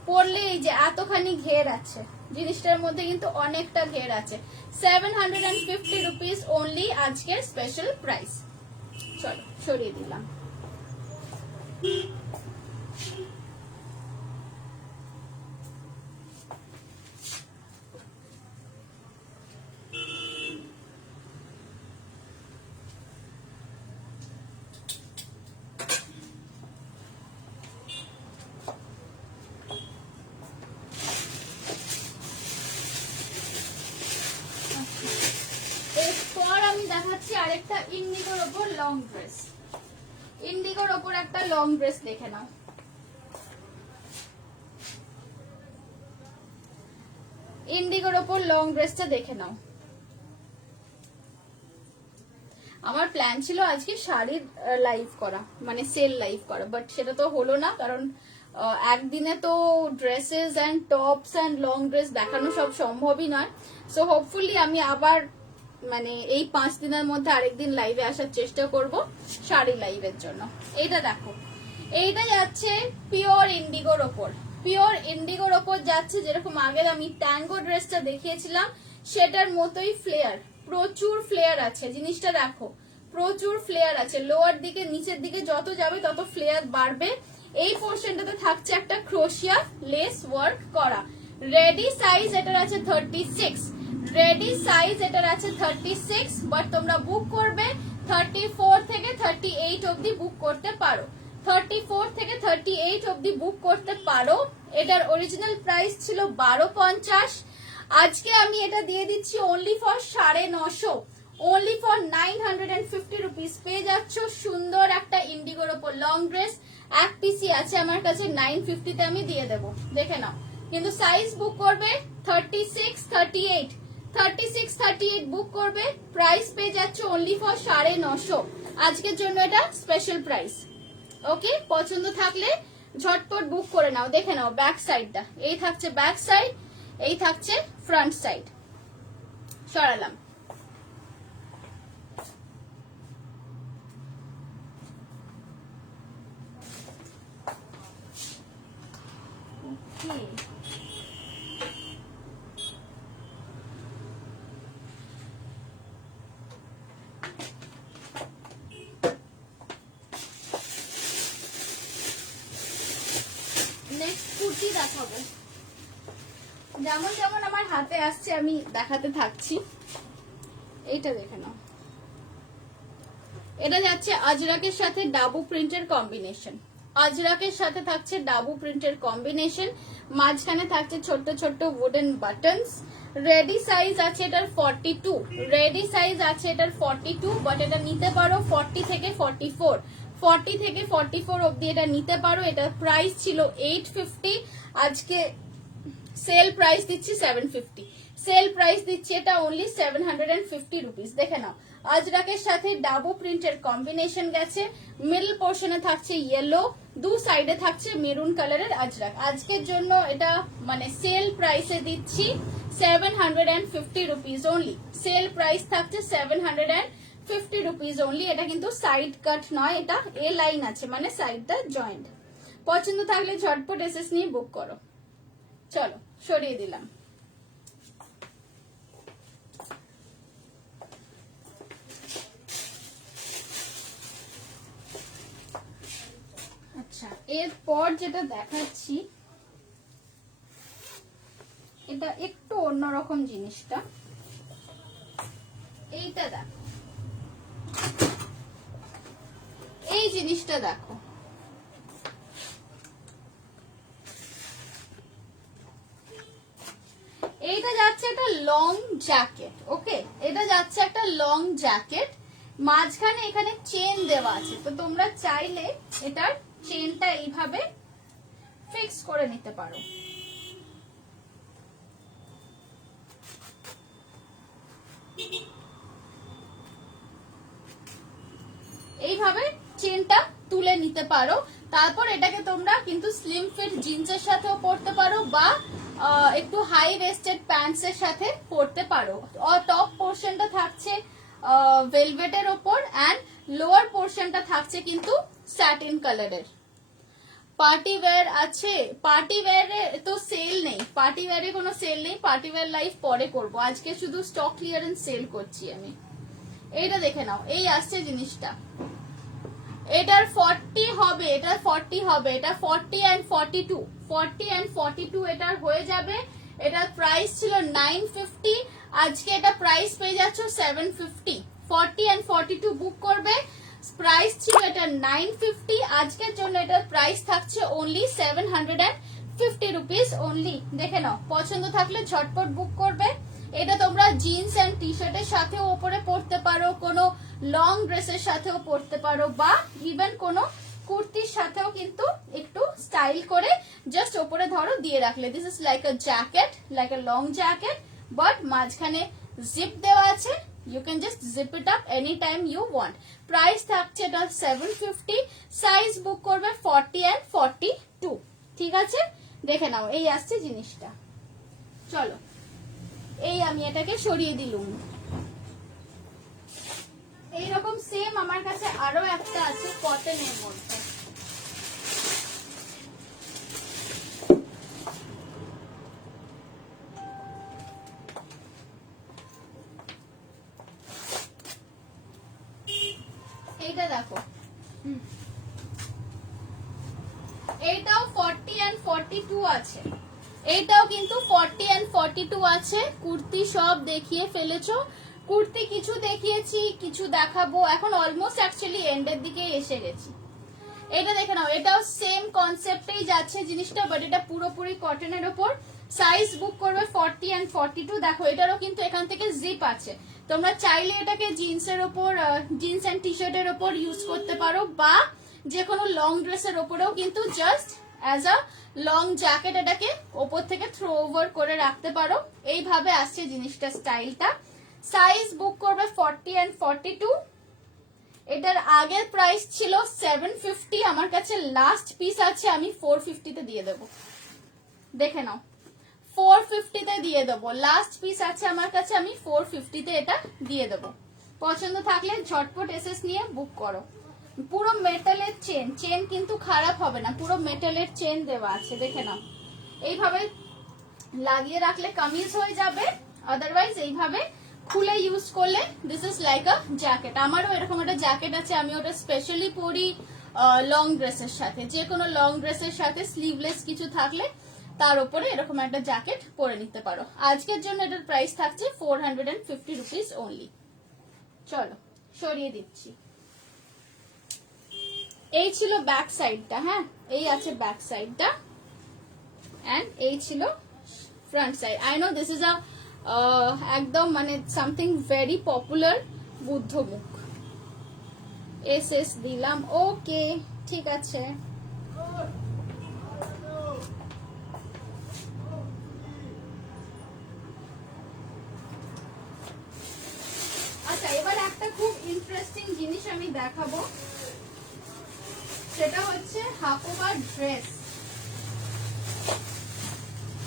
পরলে এই যে এতখানি ঘের আছে, জিনিসটার মধ্যে কিন্তু অনেকটা ঘের আছে। 750 rupees only আজকের স্পেশাল প্রাইস। চলো সরিয়ে দিলাম। এরপর আমি দেখাচ্ছি আরেকটা ইন্ডিগোর ওপর লং ড্রেস। ইন্ডিগোর ওপর একটা লং ড্রেস দেখে নাও। ইন্ডিগোর ওপর লং ড্রেসটা দেখে নাও। আমার প্ল্যান ছিল আজকে শাড়ির লাইভ করা, মানে সেল লাইভ করা, বাট সেটা তো হলো না, কারণ একদিনে তো dresses and tops and long dress দেখানো সব সম্ভবই নয়। সো হোপফুলি আমি আবার মানে এই 5 দিনের মধ্যে আরেকদিন লাইভে আসার চেষ্টা করব শাড়ি লাইভের জন্য। এইটা দেখো, এইটা যাচ্ছে পিওর ইন্ডিগোর ওপর, পিওর ইন্ডিগোর ওপর যাচ্ছে। যেরকম আগের আমি ট্যাঙ্গো ড্রেসটা দেখিয়েছিলাম সেটার মতোই ফ্লেয়ার, প্রচুর ফ্লেয়ার আছে। জিনিসটা দেখো, প্রচুর ফ্লেয়ার আছে। লোয়ার দিকে নিচের দিকে যত যাবে তত ফ্লেয়ার বাড়বে। এই পোর্শনটাতে থাকছে একটা ক্রোশিয়া লেস ওয়ার্ক করা। রেডি সাইজ এটার আছে 36, রেডি সাইজ এটার আছে 36, বাট তোমরা বুক করবে 34 থেকে 38 অবধি বুক করতে পারো। 34 থেকে 38 অবধি বুক করতে পারো। এটার অরিজিনাল প্রাইস ছিল 1250। আজকে আমি এটা দিয়ে দিচ্ছি only for 950, only for 950 rupees পেয়ে যাচ্ছ সুন্দর একটা ইন্ডিগোর ওপর লং ড্রেস। এক পিসি আছে আমার কাছে, 950 তে আমি দিয়ে দেবো, দেখে নাও। কিন্তু সাইজ বুক করবে 36, 38, 36, 38 বুক করবে। প্রাইস পেয়ে যাচ্ছ অনলি ফর 950। আজকের জন্য এটা স্পেশাল প্রাইস। ওকে, পছন্দ থাকলে ঝটপট বুক করে নাও। দেখে নাও ব্যাক সাইডটা, এই থাকছে ব্যাক সাইড, এই থাকছে ফ্রন্ট সাইড। সরালাম। নেক্সট কুর্তি দেখাবো। যেমন যেমন আমার হাতে আসছে আমি দেখাতে থাকছি। এইটা দেখে নাও, এটা যাচ্ছে আজরাকের সাথে ডাবু প্রিন্টের কম্বিনেশন। আজরাকের সাথে থাকছে ডাবু প্রিন্টের কম্বিনেশন, মাঝখানে থাকছে ছোট্ট ছোট্ট উডেন বাটনস। রেডি সাইজ আছে এটার 42, রেডি সাইজ আছে এটার 42, বাট এটা নিতে পারো 40 থেকে 44, 40 থেকে 44 অবধি এটা নিতে পারো। এটার প্রাইস ছিল 850, আজকে সেল প্রাইস দিচ্ছি 750। সেল প্রাইস দিচ্ছি এটা অনলি 750 রুপিস। দেখে নাও, আজরাকের সাথে ডাবো প্রিন্টের কম্বিনেশন গেছে, মিডল পোর্শনে থাকছে ইয়েলো, দু সাইডে থাকছে মেরুন কালারের আজরাক। আজকের জন্য এটা মানে সেল প্রাইসে দিচ্ছি 750 রুপিস অনলি। সেল প্রাইস থাকছে 750 রুপিস অনলি। এটা কিন্তু সাইড কাট নয়, এটা এ লাইন আছে মানে সাইডটা জয়েন্ট। পছন্দ থাকলে ঝটপট এসএস নিয়ে বুক করো। চলো সরিয়ে দিলাম। আচ্ছা, এরপর যেটা দেখাচ্ছি এটা একটু অন্যরকম জিনিসটা। এইটা দেখো, এই জিনিসটা দেখো, এইটা যাচ্ছে একটা লং জ্যাকেট। ওকে, এটা যাচ্ছে একটা লং জ্যাকেট, মাঝখানে এখানে চেন দেওয়া আছে। তো তোমরা চাইলে এটার চেনটা এইভাবে ফিক্স করে নিতে পারো। এইভাবে চেনটা তুলে নিতে পারো। তারপর এটাকে তোমরা কিন্তু স্লিম ফিট জিন্সের সাথেও পরতে পারো বা একটু হাই ওয়েস্টেড প্যান্টস এর সাথে পরতে পারো। টপ পোর্শনটা থাকছে ভেলভেটের ওপর এন্ড লোয়ার পোর্শনটা থাকছে কিন্তু স্যাটিন কালারের। পার্টি ওয়্যার আছে, পার্টি ওয়্যারে তো সেল নেই, পার্টি ওয়্যারে কোনো সেল নেই, পার্টি ওয়্যার লাইভ পরে করব, আজকে শুধু স্টক ক্লিয়ারেন্স সেল করছি আমি। এইটা দেখে নাও, এই আসছে জিনিসটা, এটার 40 হবে, এটার 40 হবে, এটা 40 and 42, 40 and 42 এটার হয়ে যাবে। এটার প্রাইস ছিল 950, আজকে এটা প্রাইস পেয়ে যাচ্ছ 750। 40 and 42 বুক করবে, প্রাইস ছিল এটা 950, আজকের জন্য এটার প্রাইস থাকছে অনলি 750 রুপিস অনলি। দেখে নাও, পছন্দ থাকলে ঝটপট বুক করবে। এটা তোমরা জিন্স এন্ড টি শার্টের সাথেও ওপরে পরতে পারো, কোনো লং ড্রেসের সাথেও পরতে পারো বা ইভেন কোনো কুর্তির সাথেও কিন্তু একটু স্টাইল করে জাস্ট ওপরে ধরো দিয়ে রাখলে। This is like a jacket, like a long jacket, but মাঝখানে জিপ দেওয়া আছে। You can just zip it up anytime you want. Price থাকছে এটা 750, সাইজ বুক করবে 40 and 42। ঠিক আছে, দেখে নাও, এই আসছে জিনিসটা। চলো, এই আমি এটাকে সরিয়ে দিলুম। এইরকম সেম আমার কাছে আরো একটা আছে কটনের মধ্যে। এইটা দেখো, এইটাও 40 and 42 আছে, এইটাও কিন্তু 40 and 42 আছে। কুর্তি সব দেখিয়ে ফেলেছো, কুর্তি কিছু দেখিয়েছি, কিছু দেখাবো, এখন অলমোস্ট অ্যাকচুয়ালি এন্ডের দিকে এসে গেছি। এটা দেখে নাও, এটাও সেম কনসেপ্টেই যাচ্ছে জিনিসটা, বাট এটা পুরোপুরি কটনের ওপর। সাইজ বুক করবে 40 and 42। দেখো, এটারও কিন্তু এখান থেকে জিপ আছে, তোমরা চাইলে এটাকে জিন্সের ওপর, জিন্স এন্ড টি শার্টের ওপর ইউজ করতে পারো বা যে কোনো লং ড্রেসের ওপরেও কিন্তু just as a long jacket এটাকে ওপর থেকে থ্রো ওভার করে রাখতে পারো। এইভাবে আসছে জিনিসটা, স্টাইলটা। সাইজ বুক করবে 40 and 42। এটার আগের প্রাইস ছিল 750, আমার কাছে লাস্ট পিস আছে, আমি 450 তে দিয়ে দেবো। দেখে নাও, 450 তে দিয়ে দেবো, লাস্ট পিস আছে আমার কাছে, আমি 450 তে এটা দিয়ে দেবো। পছন্দ থাকলে ঝটপট এসএস নিয়ে বুক করো। পুরো মেটালের চেন, চেন কিন্তু খারাপ হবে না, পুরো মেটালের চেন দেওয়া আছে। দেখে নাও, এইভাবে লাগিয়ে রাখলে কামিজ হয়ে যাবে, আদারওয়াইজ এইভাবে খুলে ইউজ করলে this is like a jacket. আমারও এরকম একটা জ্যাকেট আছে, আমি ওটা স্পেশালি পরি লং ড্রেসের সাথে, যে কোনো লং ড্রেসের সাথে স্লিভলেস কিছু থাকলে তার উপরে এরকম একটা জ্যাকেট পরে নিতে পারো। আজকের জন্য এটার প্রাইস থাকছে 450 রুপিস অনলি। চলো সরিয়ে দিচ্ছি। এই ছিল ব্যাক সাইডটা, হ্যাঁ এই আছে ব্যাক সাইডটা, এন্ড এই ছিল front side. I know this is a একদম মানে সামথিং ভেরি পপুলার বুদ্ধ মুখ। এস এস দিলাম, ওকে ঠিক আছে। আচ্ছা এবার একটা খুব ইন্টারেস্টিং জিনিস আমি দেখাবো, সেটা হচ্ছে হাকোবা ড্রেস।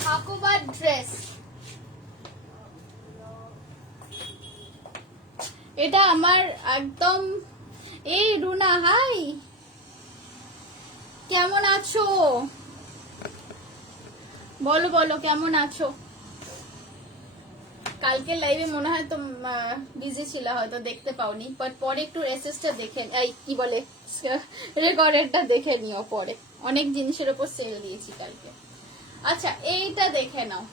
হাকোবা ড্রেস, এটা আমার একদম, এই রুনা হাই, কেমন আছো বলো বলো, কেমন আছো? কালকে লাইভে মনে হয় তো বিজি ছিল, হয়তো দেখতে পাওনি, বাট পরে একটু এসএসটা দেখে, এই কি বলে, রেকর্ডেরটা দেখে নিও পরে, অনেক জিনিসের উপর সেল দিয়েছি কালকে। আচ্ছা এইটা দেখে নাও,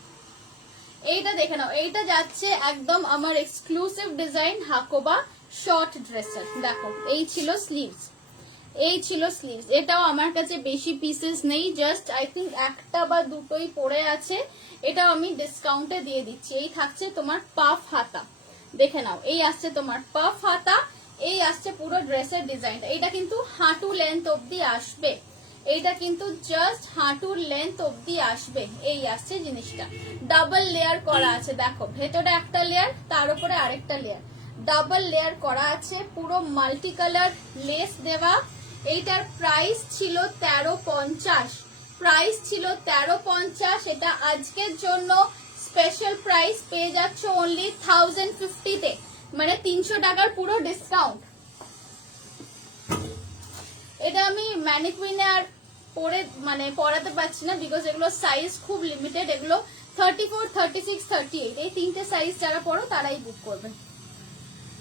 এইটা দেখে নাও, এইটা যাচ্ছে একদম আমার এক্সক্লুসিভ ডিজাইন হাকোবা শর্ট ড্রেসের। দেখো এই ছিল স্লিভস, এই ছিল স্লিভস, এটাও আমার কাছে বেশি পিসেস নেই, জাস্ট আই থিঙ্ক একটা বা দুটোই পড়ে আছে, এটাও আমি ডিসকাউন্টে দিয়ে দিচ্ছি। এই থাকছে তোমার পাফ হাতা, দেখে নাও, এই আসছে তোমার পাফ হাতা, এই আসছে পুরো ড্রেসের ডিজাইনটা। এটা কিন্তু হাঁটু লেন্থ অব্দি আসবে, এইটা কিন্তু জাস্ট হাঁটুর লেন্থ অব্দি আসবে, এই আসছে জিনিসটা। ডাবল লেয়ার করা আছে, দেখো ভেতরে একটা লেয়ার, তার উপরে আরেকটা লেয়ার, ডাবল লেয়ার করা আছে, পুরো মাল্টি কালার লেস দেওয়া। এইটার প্রাইস ছিল 1350, প্রাইস ছিল 1350, এটা আজকের জন্য স্পেশাল প্রাইস পেয়ে যাচ্ছ অনলি 1050 তে, মানে 300 টাকার পুরো ডিসকাউন্ট। এটা আমি ম্যানিকুইনে আর পরে মানে পরাতে পারছি না, বিকজ এগুলো সাইজ খুব লিমিটেড, এগুলো 34, 36, 38 এই তিনটে সাইজ যারা পরো তারাই বুক করবে।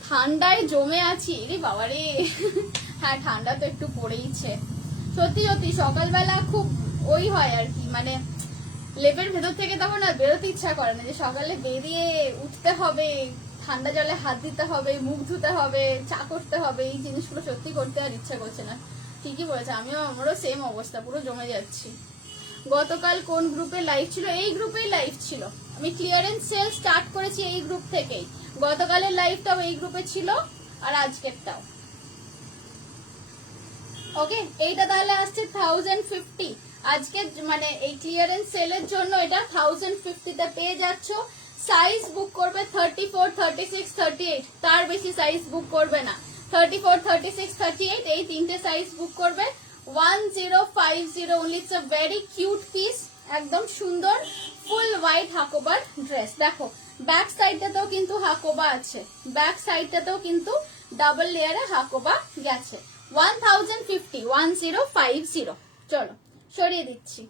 ঠান্ডায় জমে আছি রে বাবা রে। হ্যাঁ ঠান্ডা তো একটু পড়েইছে, সত্যি সত্যি সকালবেলা খুব ওই হয় আর কি, মানে লেপের ভেতর থেকে তখন আর বেরোতে ইচ্ছা করে না, যে সকালে বেরিয়ে উঠতে হবে, ঠান্ডা জলে হাত দিতে হবে, মুখ ধুতে হবে, চা করতে হবে, এই জিনিসগুলো সত্যি করতে আর ইচ্ছা করছে না। ঠিকই বলেছে, আমিও, আমারও সেম অবস্থা, পুরো জমে যাচ্ছি। গতকাল কোন গ্রুপে লাইভ ছিল? এই গ্রুপেই লাইভ ছিল, আমি ক্লিয়ারেন্স সেল স্টার্ট করেছি এই গ্রুপ থেকেই, গতকালের লাইভটাও এই গ্রুপে ছিল আর আজকেরটাও। ওকে এইটা তাহলে আসছে 1050, আজকে মানে এই ক্লিয়ারেন্স সেলের জন্য এটা 1050 তে পেয়ে যাচ্ছ। সাইজ বুক করবে 34, 36, 38, তার বেশি সাইজ বুক করবে না। 34, 36, 38 এই তিনটে সাইজ বুক করবে 1050 only. It's a very cute piece, একদম সুন্দর ফুল হোয়াইট হাকোবার ড্রেস। দেখো ব্যাক সাইডটাতেও কিন্তু হাকোবা আছে, ব্যাক সাইডটাতেও কিন্তু ডাবল লেয়ারে হাকোবা গেছে। 1050, 1050। চলো সরিয়ে দিচ্ছি।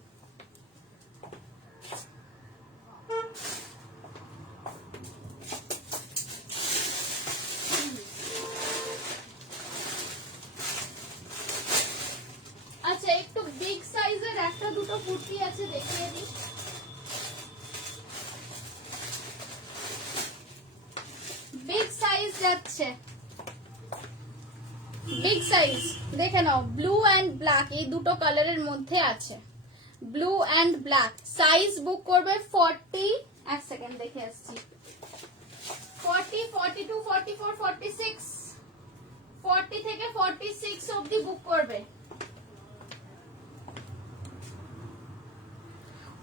আচ্ছা একটু বিগ সাইজের একটা দুটো কুর্তি আছে, দেখিয়ে দিই। বিগ সাইজ যাচ্ছে, বিগ সাইজ দেখে নাও, ব্লু অ্যান্ড ব্ল্যাক এই দুটো কালারের মধ্যে আছে, ব্লু অ্যান্ড ব্ল্যাক। সাইজ বুক করবে 40, এক সেকেন্ড দেখে আসছি, 40, 42, 44, 46, 40 থেকে 46 অবধি বুক করবে।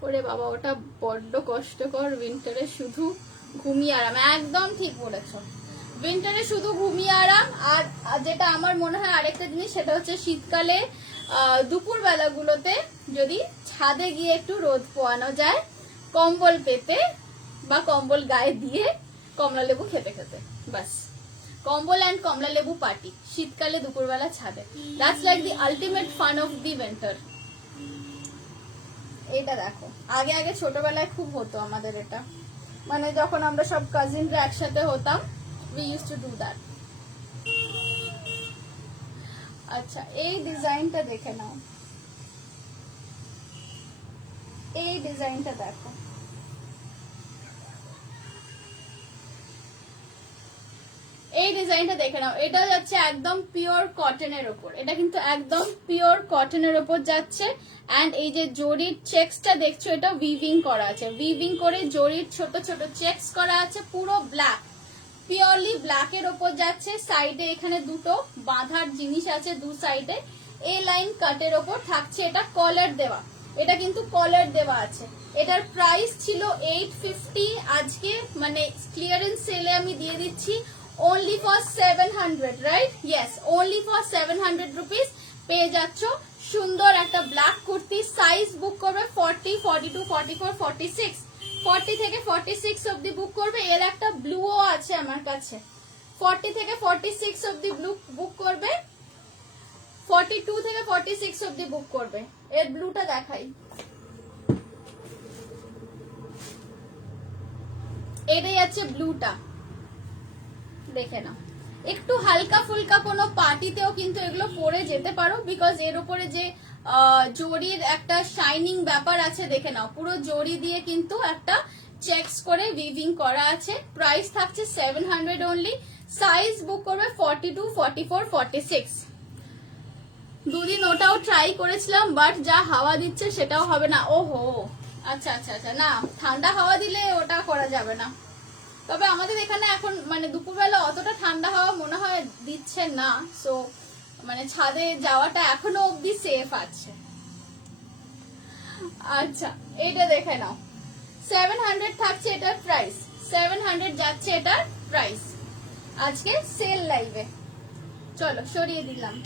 ওরে বাবা ওটা বড্ড কষ্টকর, উইন্টারে শুধু ঘুমিয়ে আরাম, একদম ঠিক বলেছো, উইন্টারে শুধু ঘুমিয়ে আরাম। আর যেটা আমার মনে হয় আরেকটা জিনিস, সেটা হচ্ছে শীতকালে দুপুর বেলাগুলোতে যদি ছাদে গিয়ে একটু রোদ পোয়ানো যায়, কম্বল পেতে বা কম্বল গায়ে দিয়ে কমলা লেবু খেতে খেতে, বাস কম্বল অ্যান্ড কমলা লেবু পার্টি শীতকালে দুপুরবেলা ছাদে। That's like the ultimate fun of the winter. এটা দেখো, আগে আগে ছোটবেলায় খুব হতো আমাদের এটা, মানে যখন আমরা সব কাজিনরা একসাথে হতাম, we used to do that. আচ্ছা এই ডিজাইনটা দেখে নাও, এই ডিজাইনটা দেখো, এই ডিজাইনটা দেখে নাও, এটা যাচ্ছে একদম পিওর কটনের ওপর, এটা কিন্তু একদম পিওর কটনের ওপর যাচ্ছে। এন্ড এই যে জরির চেকসটা দেখছো, এটা উইভিং করা আছে, উইভিং করে জরির ছোট ছোট চেকস করা আছে, পুরো ব্ল্যাক, পিওরলি ব্ল্যাকের ওপর যাচ্ছে, সাইডে এখানে দুটো বাঁধার জিনিস আছে দু সাইডে, এ লাইন কাটের ওপর থাকছে, এটা কলার দেওয়া, এটা কিন্তু কলার দেওয়া আছে। এটার প্রাইস ছিল 850, আজকে মানে ক্লিয়ারেন্স সেলে আমি দিয়ে দিচ্ছি only for 700, right? Yes, only for 700 rupees পেয়ে যাচ্ছ সুন্দর একটা ব্ল্যাক কুর্তি। সাইজ বুক করবে 40, 42, 44, 46, 40 থেকে 46 অবধি বুক করবে। এর একটা ব্লুও আছে আমার কাছে, 40 থেকে 46 অবধি ব্লু বুক করবে, 42 থেকে 46 অবধি বুক করবে। এর ব্লুটা দেখাই, এটাই আছে ব্লুটা, দেখে নাও। একটু হালকা ফুলকা কোনো পার্টিতেও কিন্তু এগুলো পরে যেতে পারো, বিকজ এর উপরে যে জরির একটা শাইনিং ব্যাপার আছে, দেখে নাও পুরো জরি দিয়ে কিন্তু একটা চেকস করে উইভিং করা আছে। প্রাইস থাকছে 700 অনলি। সাইজ বুক করবে 42, 44, 46। দুদিন ওটাও ট্রাই করেছিলাম, বাট যা হাওয়া দিচ্ছে সেটাও হবে না। ওহো, আচ্ছা আচ্ছা আচ্ছা, না ঠান্ডা হাওয়া দিলে ওটা করা যাবে না। তবে আমাদের এখানে এখন মানে দুপুরবেলা অতটা ঠান্ডা হাওয়া মনে হয় দিচ্ছে না, সো মানে ছাদে যাওয়াটা এখনো অবধি সেফ আছে। আচ্ছা, এটা দেখে নাও, 700 থাকছে এটার প্রাইস, 700 যাচ্ছে এটার প্রাইস আজকে সেল লাইভে। চলো সরিয়ে দিলাম।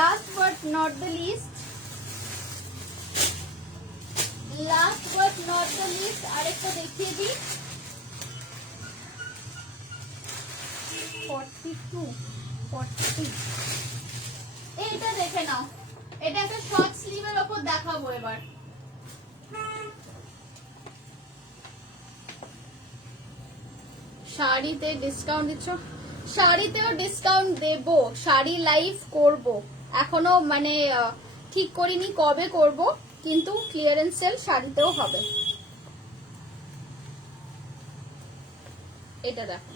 Last but not the least, আরেকটা দেখিয়ে দিই, 42, 40, এইটা দেখে নাও। এটা একটা শর্ট স্লিভের ওপর দেখাবো এবার। শাড়িতে ডিসকাউন্ট দিচ্ছ? শাড়িতেও ডিসকাউন্ট দেব, শাড়ি লাইভ করব, এখনো মানে ঠিক করিনি কবে করব, কিন্তু ক্লিয়ারেন্স সেল শাড়িতেও হবে। এটা দেখো,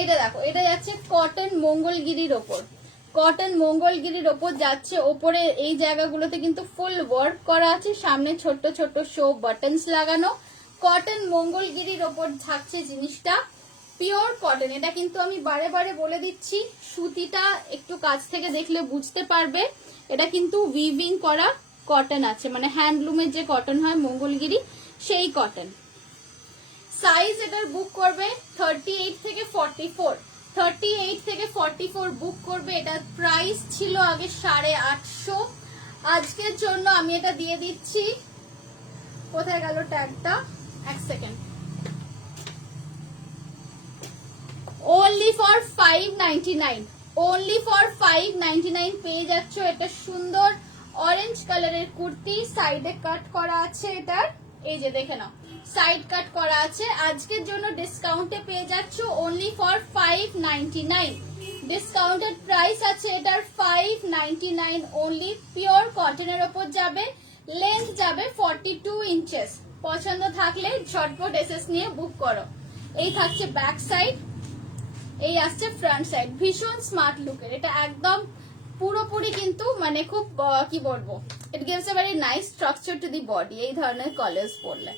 এটা দেখো, এটা যাচ্ছে কটন মঙ্গলগিরির ওপর, কটন মঙ্গলগিরির ওপর যাচ্ছে। ওপরে এই জায়গাগুলোতে কিন্তু ফুল ওয়ার্ক করা আছে, সামনে ছোট্ট ছোট্ট শো বাটনস লাগানো। কটন মঙ্গলগিরির ওপর থাকছে জিনিসটা, পিওর কটন। এটা কিন্তু আমি বারে বারে বলে দিচ্ছি, সুতিটা একটু কাছ থেকে দেখলে বুঝতে পারবে, এটা কিন্তু উইভিং করা কটন আছে, মানে হ্যান্ডলুমের যে কটন হয় মঙ্গলগিরি, সেই কটন। সাইজ এটার বুক করবে 38 থেকে 44, 38 থেকে 44 বুক করবে। এটার প্রাইস ছিল আগে 850, আজকের জন্য আমি এটা দিয়ে দিচ্ছি, কোথায় গেল ট্যাগটা, এক second, only for 599, only for 599 পেয়ে যাচ্ছ এটা সুন্দর অরেঞ্জ কালারের কুর্তি। সাইডে কাট করা আছে এটার, এই যে দেখে নাও সাইড কাট করা আছে। আজকের জন্য ডিসকাউন্টে পেয়ে যাচ্ছ only for 599, ডিসকাউন্টেড প্রাইস আছে এটার 599 only। পিওর কটনের ওপর যাবে, লেন্থ যাবে 42 ইঞ্চেস। পছন্দ থাকলে ঝটপট এসএস নিয়ে বুক করো। এই থাকছে ব্যাক সাইড, এই আসছে ফ্রন্ট সাইড, ভীষণ স্মার্ট লুকের। এটা একদম পুরোপুরি কিন্তু মানে খুব কি বলবো, it gives a very nice structure to the body এই ধরনের কলার্স পরলে।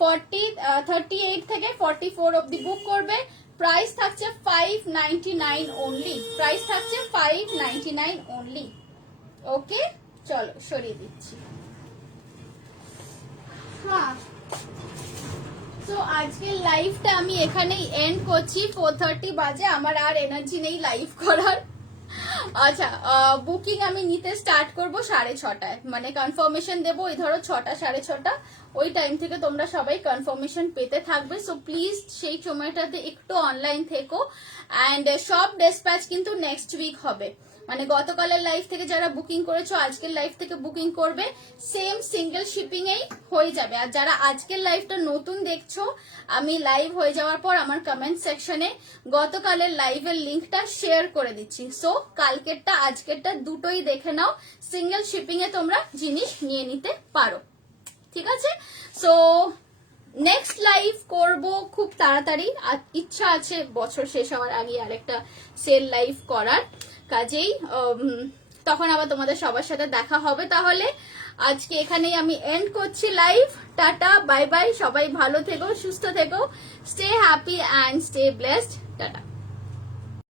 38 থেকে 44 অবধি বুক করবে। প্রাইস থাকছে 599 অনলি, প্রাইস থাকছে 599 অনলি। ওকে, চলো সরিয়ে দিচ্ছি। হ্যাঁ, তো আজকের লাইভটা আমি এখানেই এন্ড করছি, 4:30 বাজে, আমার আর এনার্জি নেই লাইভ করার। আচ্ছা, বুকিং আমি নিতে স্টার্ট করব 6:30টায়, মানে কনফার্মেশন দেবো ওই ধরো 6টা 6:30, ওই টাইম থেকে তোমরা সবাই কনফার্মেশন পেতে থাকবে। সো প্লিজ সেই সময়টাতে একটু অনলাইন থেকো। অ্যান্ড সব ডেসপ্যাচ কিন্তু নেক্সট উইক হবে, মানে গতকালের লাইভ থেকে যারা বুকিং করেছো আজকের লাইভ থেকে বুকিং করবে, সেম সিঙ্গেল শিপিং এই হয়ে যাবে। আর যারা আজকের লাইভটা নতুন দেখছো, আমি লাইভ হয়ে যাওয়ার পর আমার কমেন্ট সেকশনে গতকালের লাইভের লিঙ্কটা শেয়ার করে দিচ্ছি। সো কালকেরটা আজকেরটা দুটোই দেখে নাও, সিঙ্গেল শিপিং এ তোমরা জিনিস নিয়ে নিতে পারো, ঠিক আছে? সো নেক্সট লাইভ করব খুব তাড়াতাড়ি, আর ইচ্ছা আছে বছর শেষ হওয়ার আগে আরেকটা সেল লাইভ করার। কাজেই তখন আবার তোমাদের সবার সাথে দেখা হবে। তাহলে আজকে এখানেই আমি এন্ড করছি লাইভ। টাটা, বাই বাই, সবাই ভালো থেকো, সুস্থ থেকো, stay happy and stay blessed. Tata.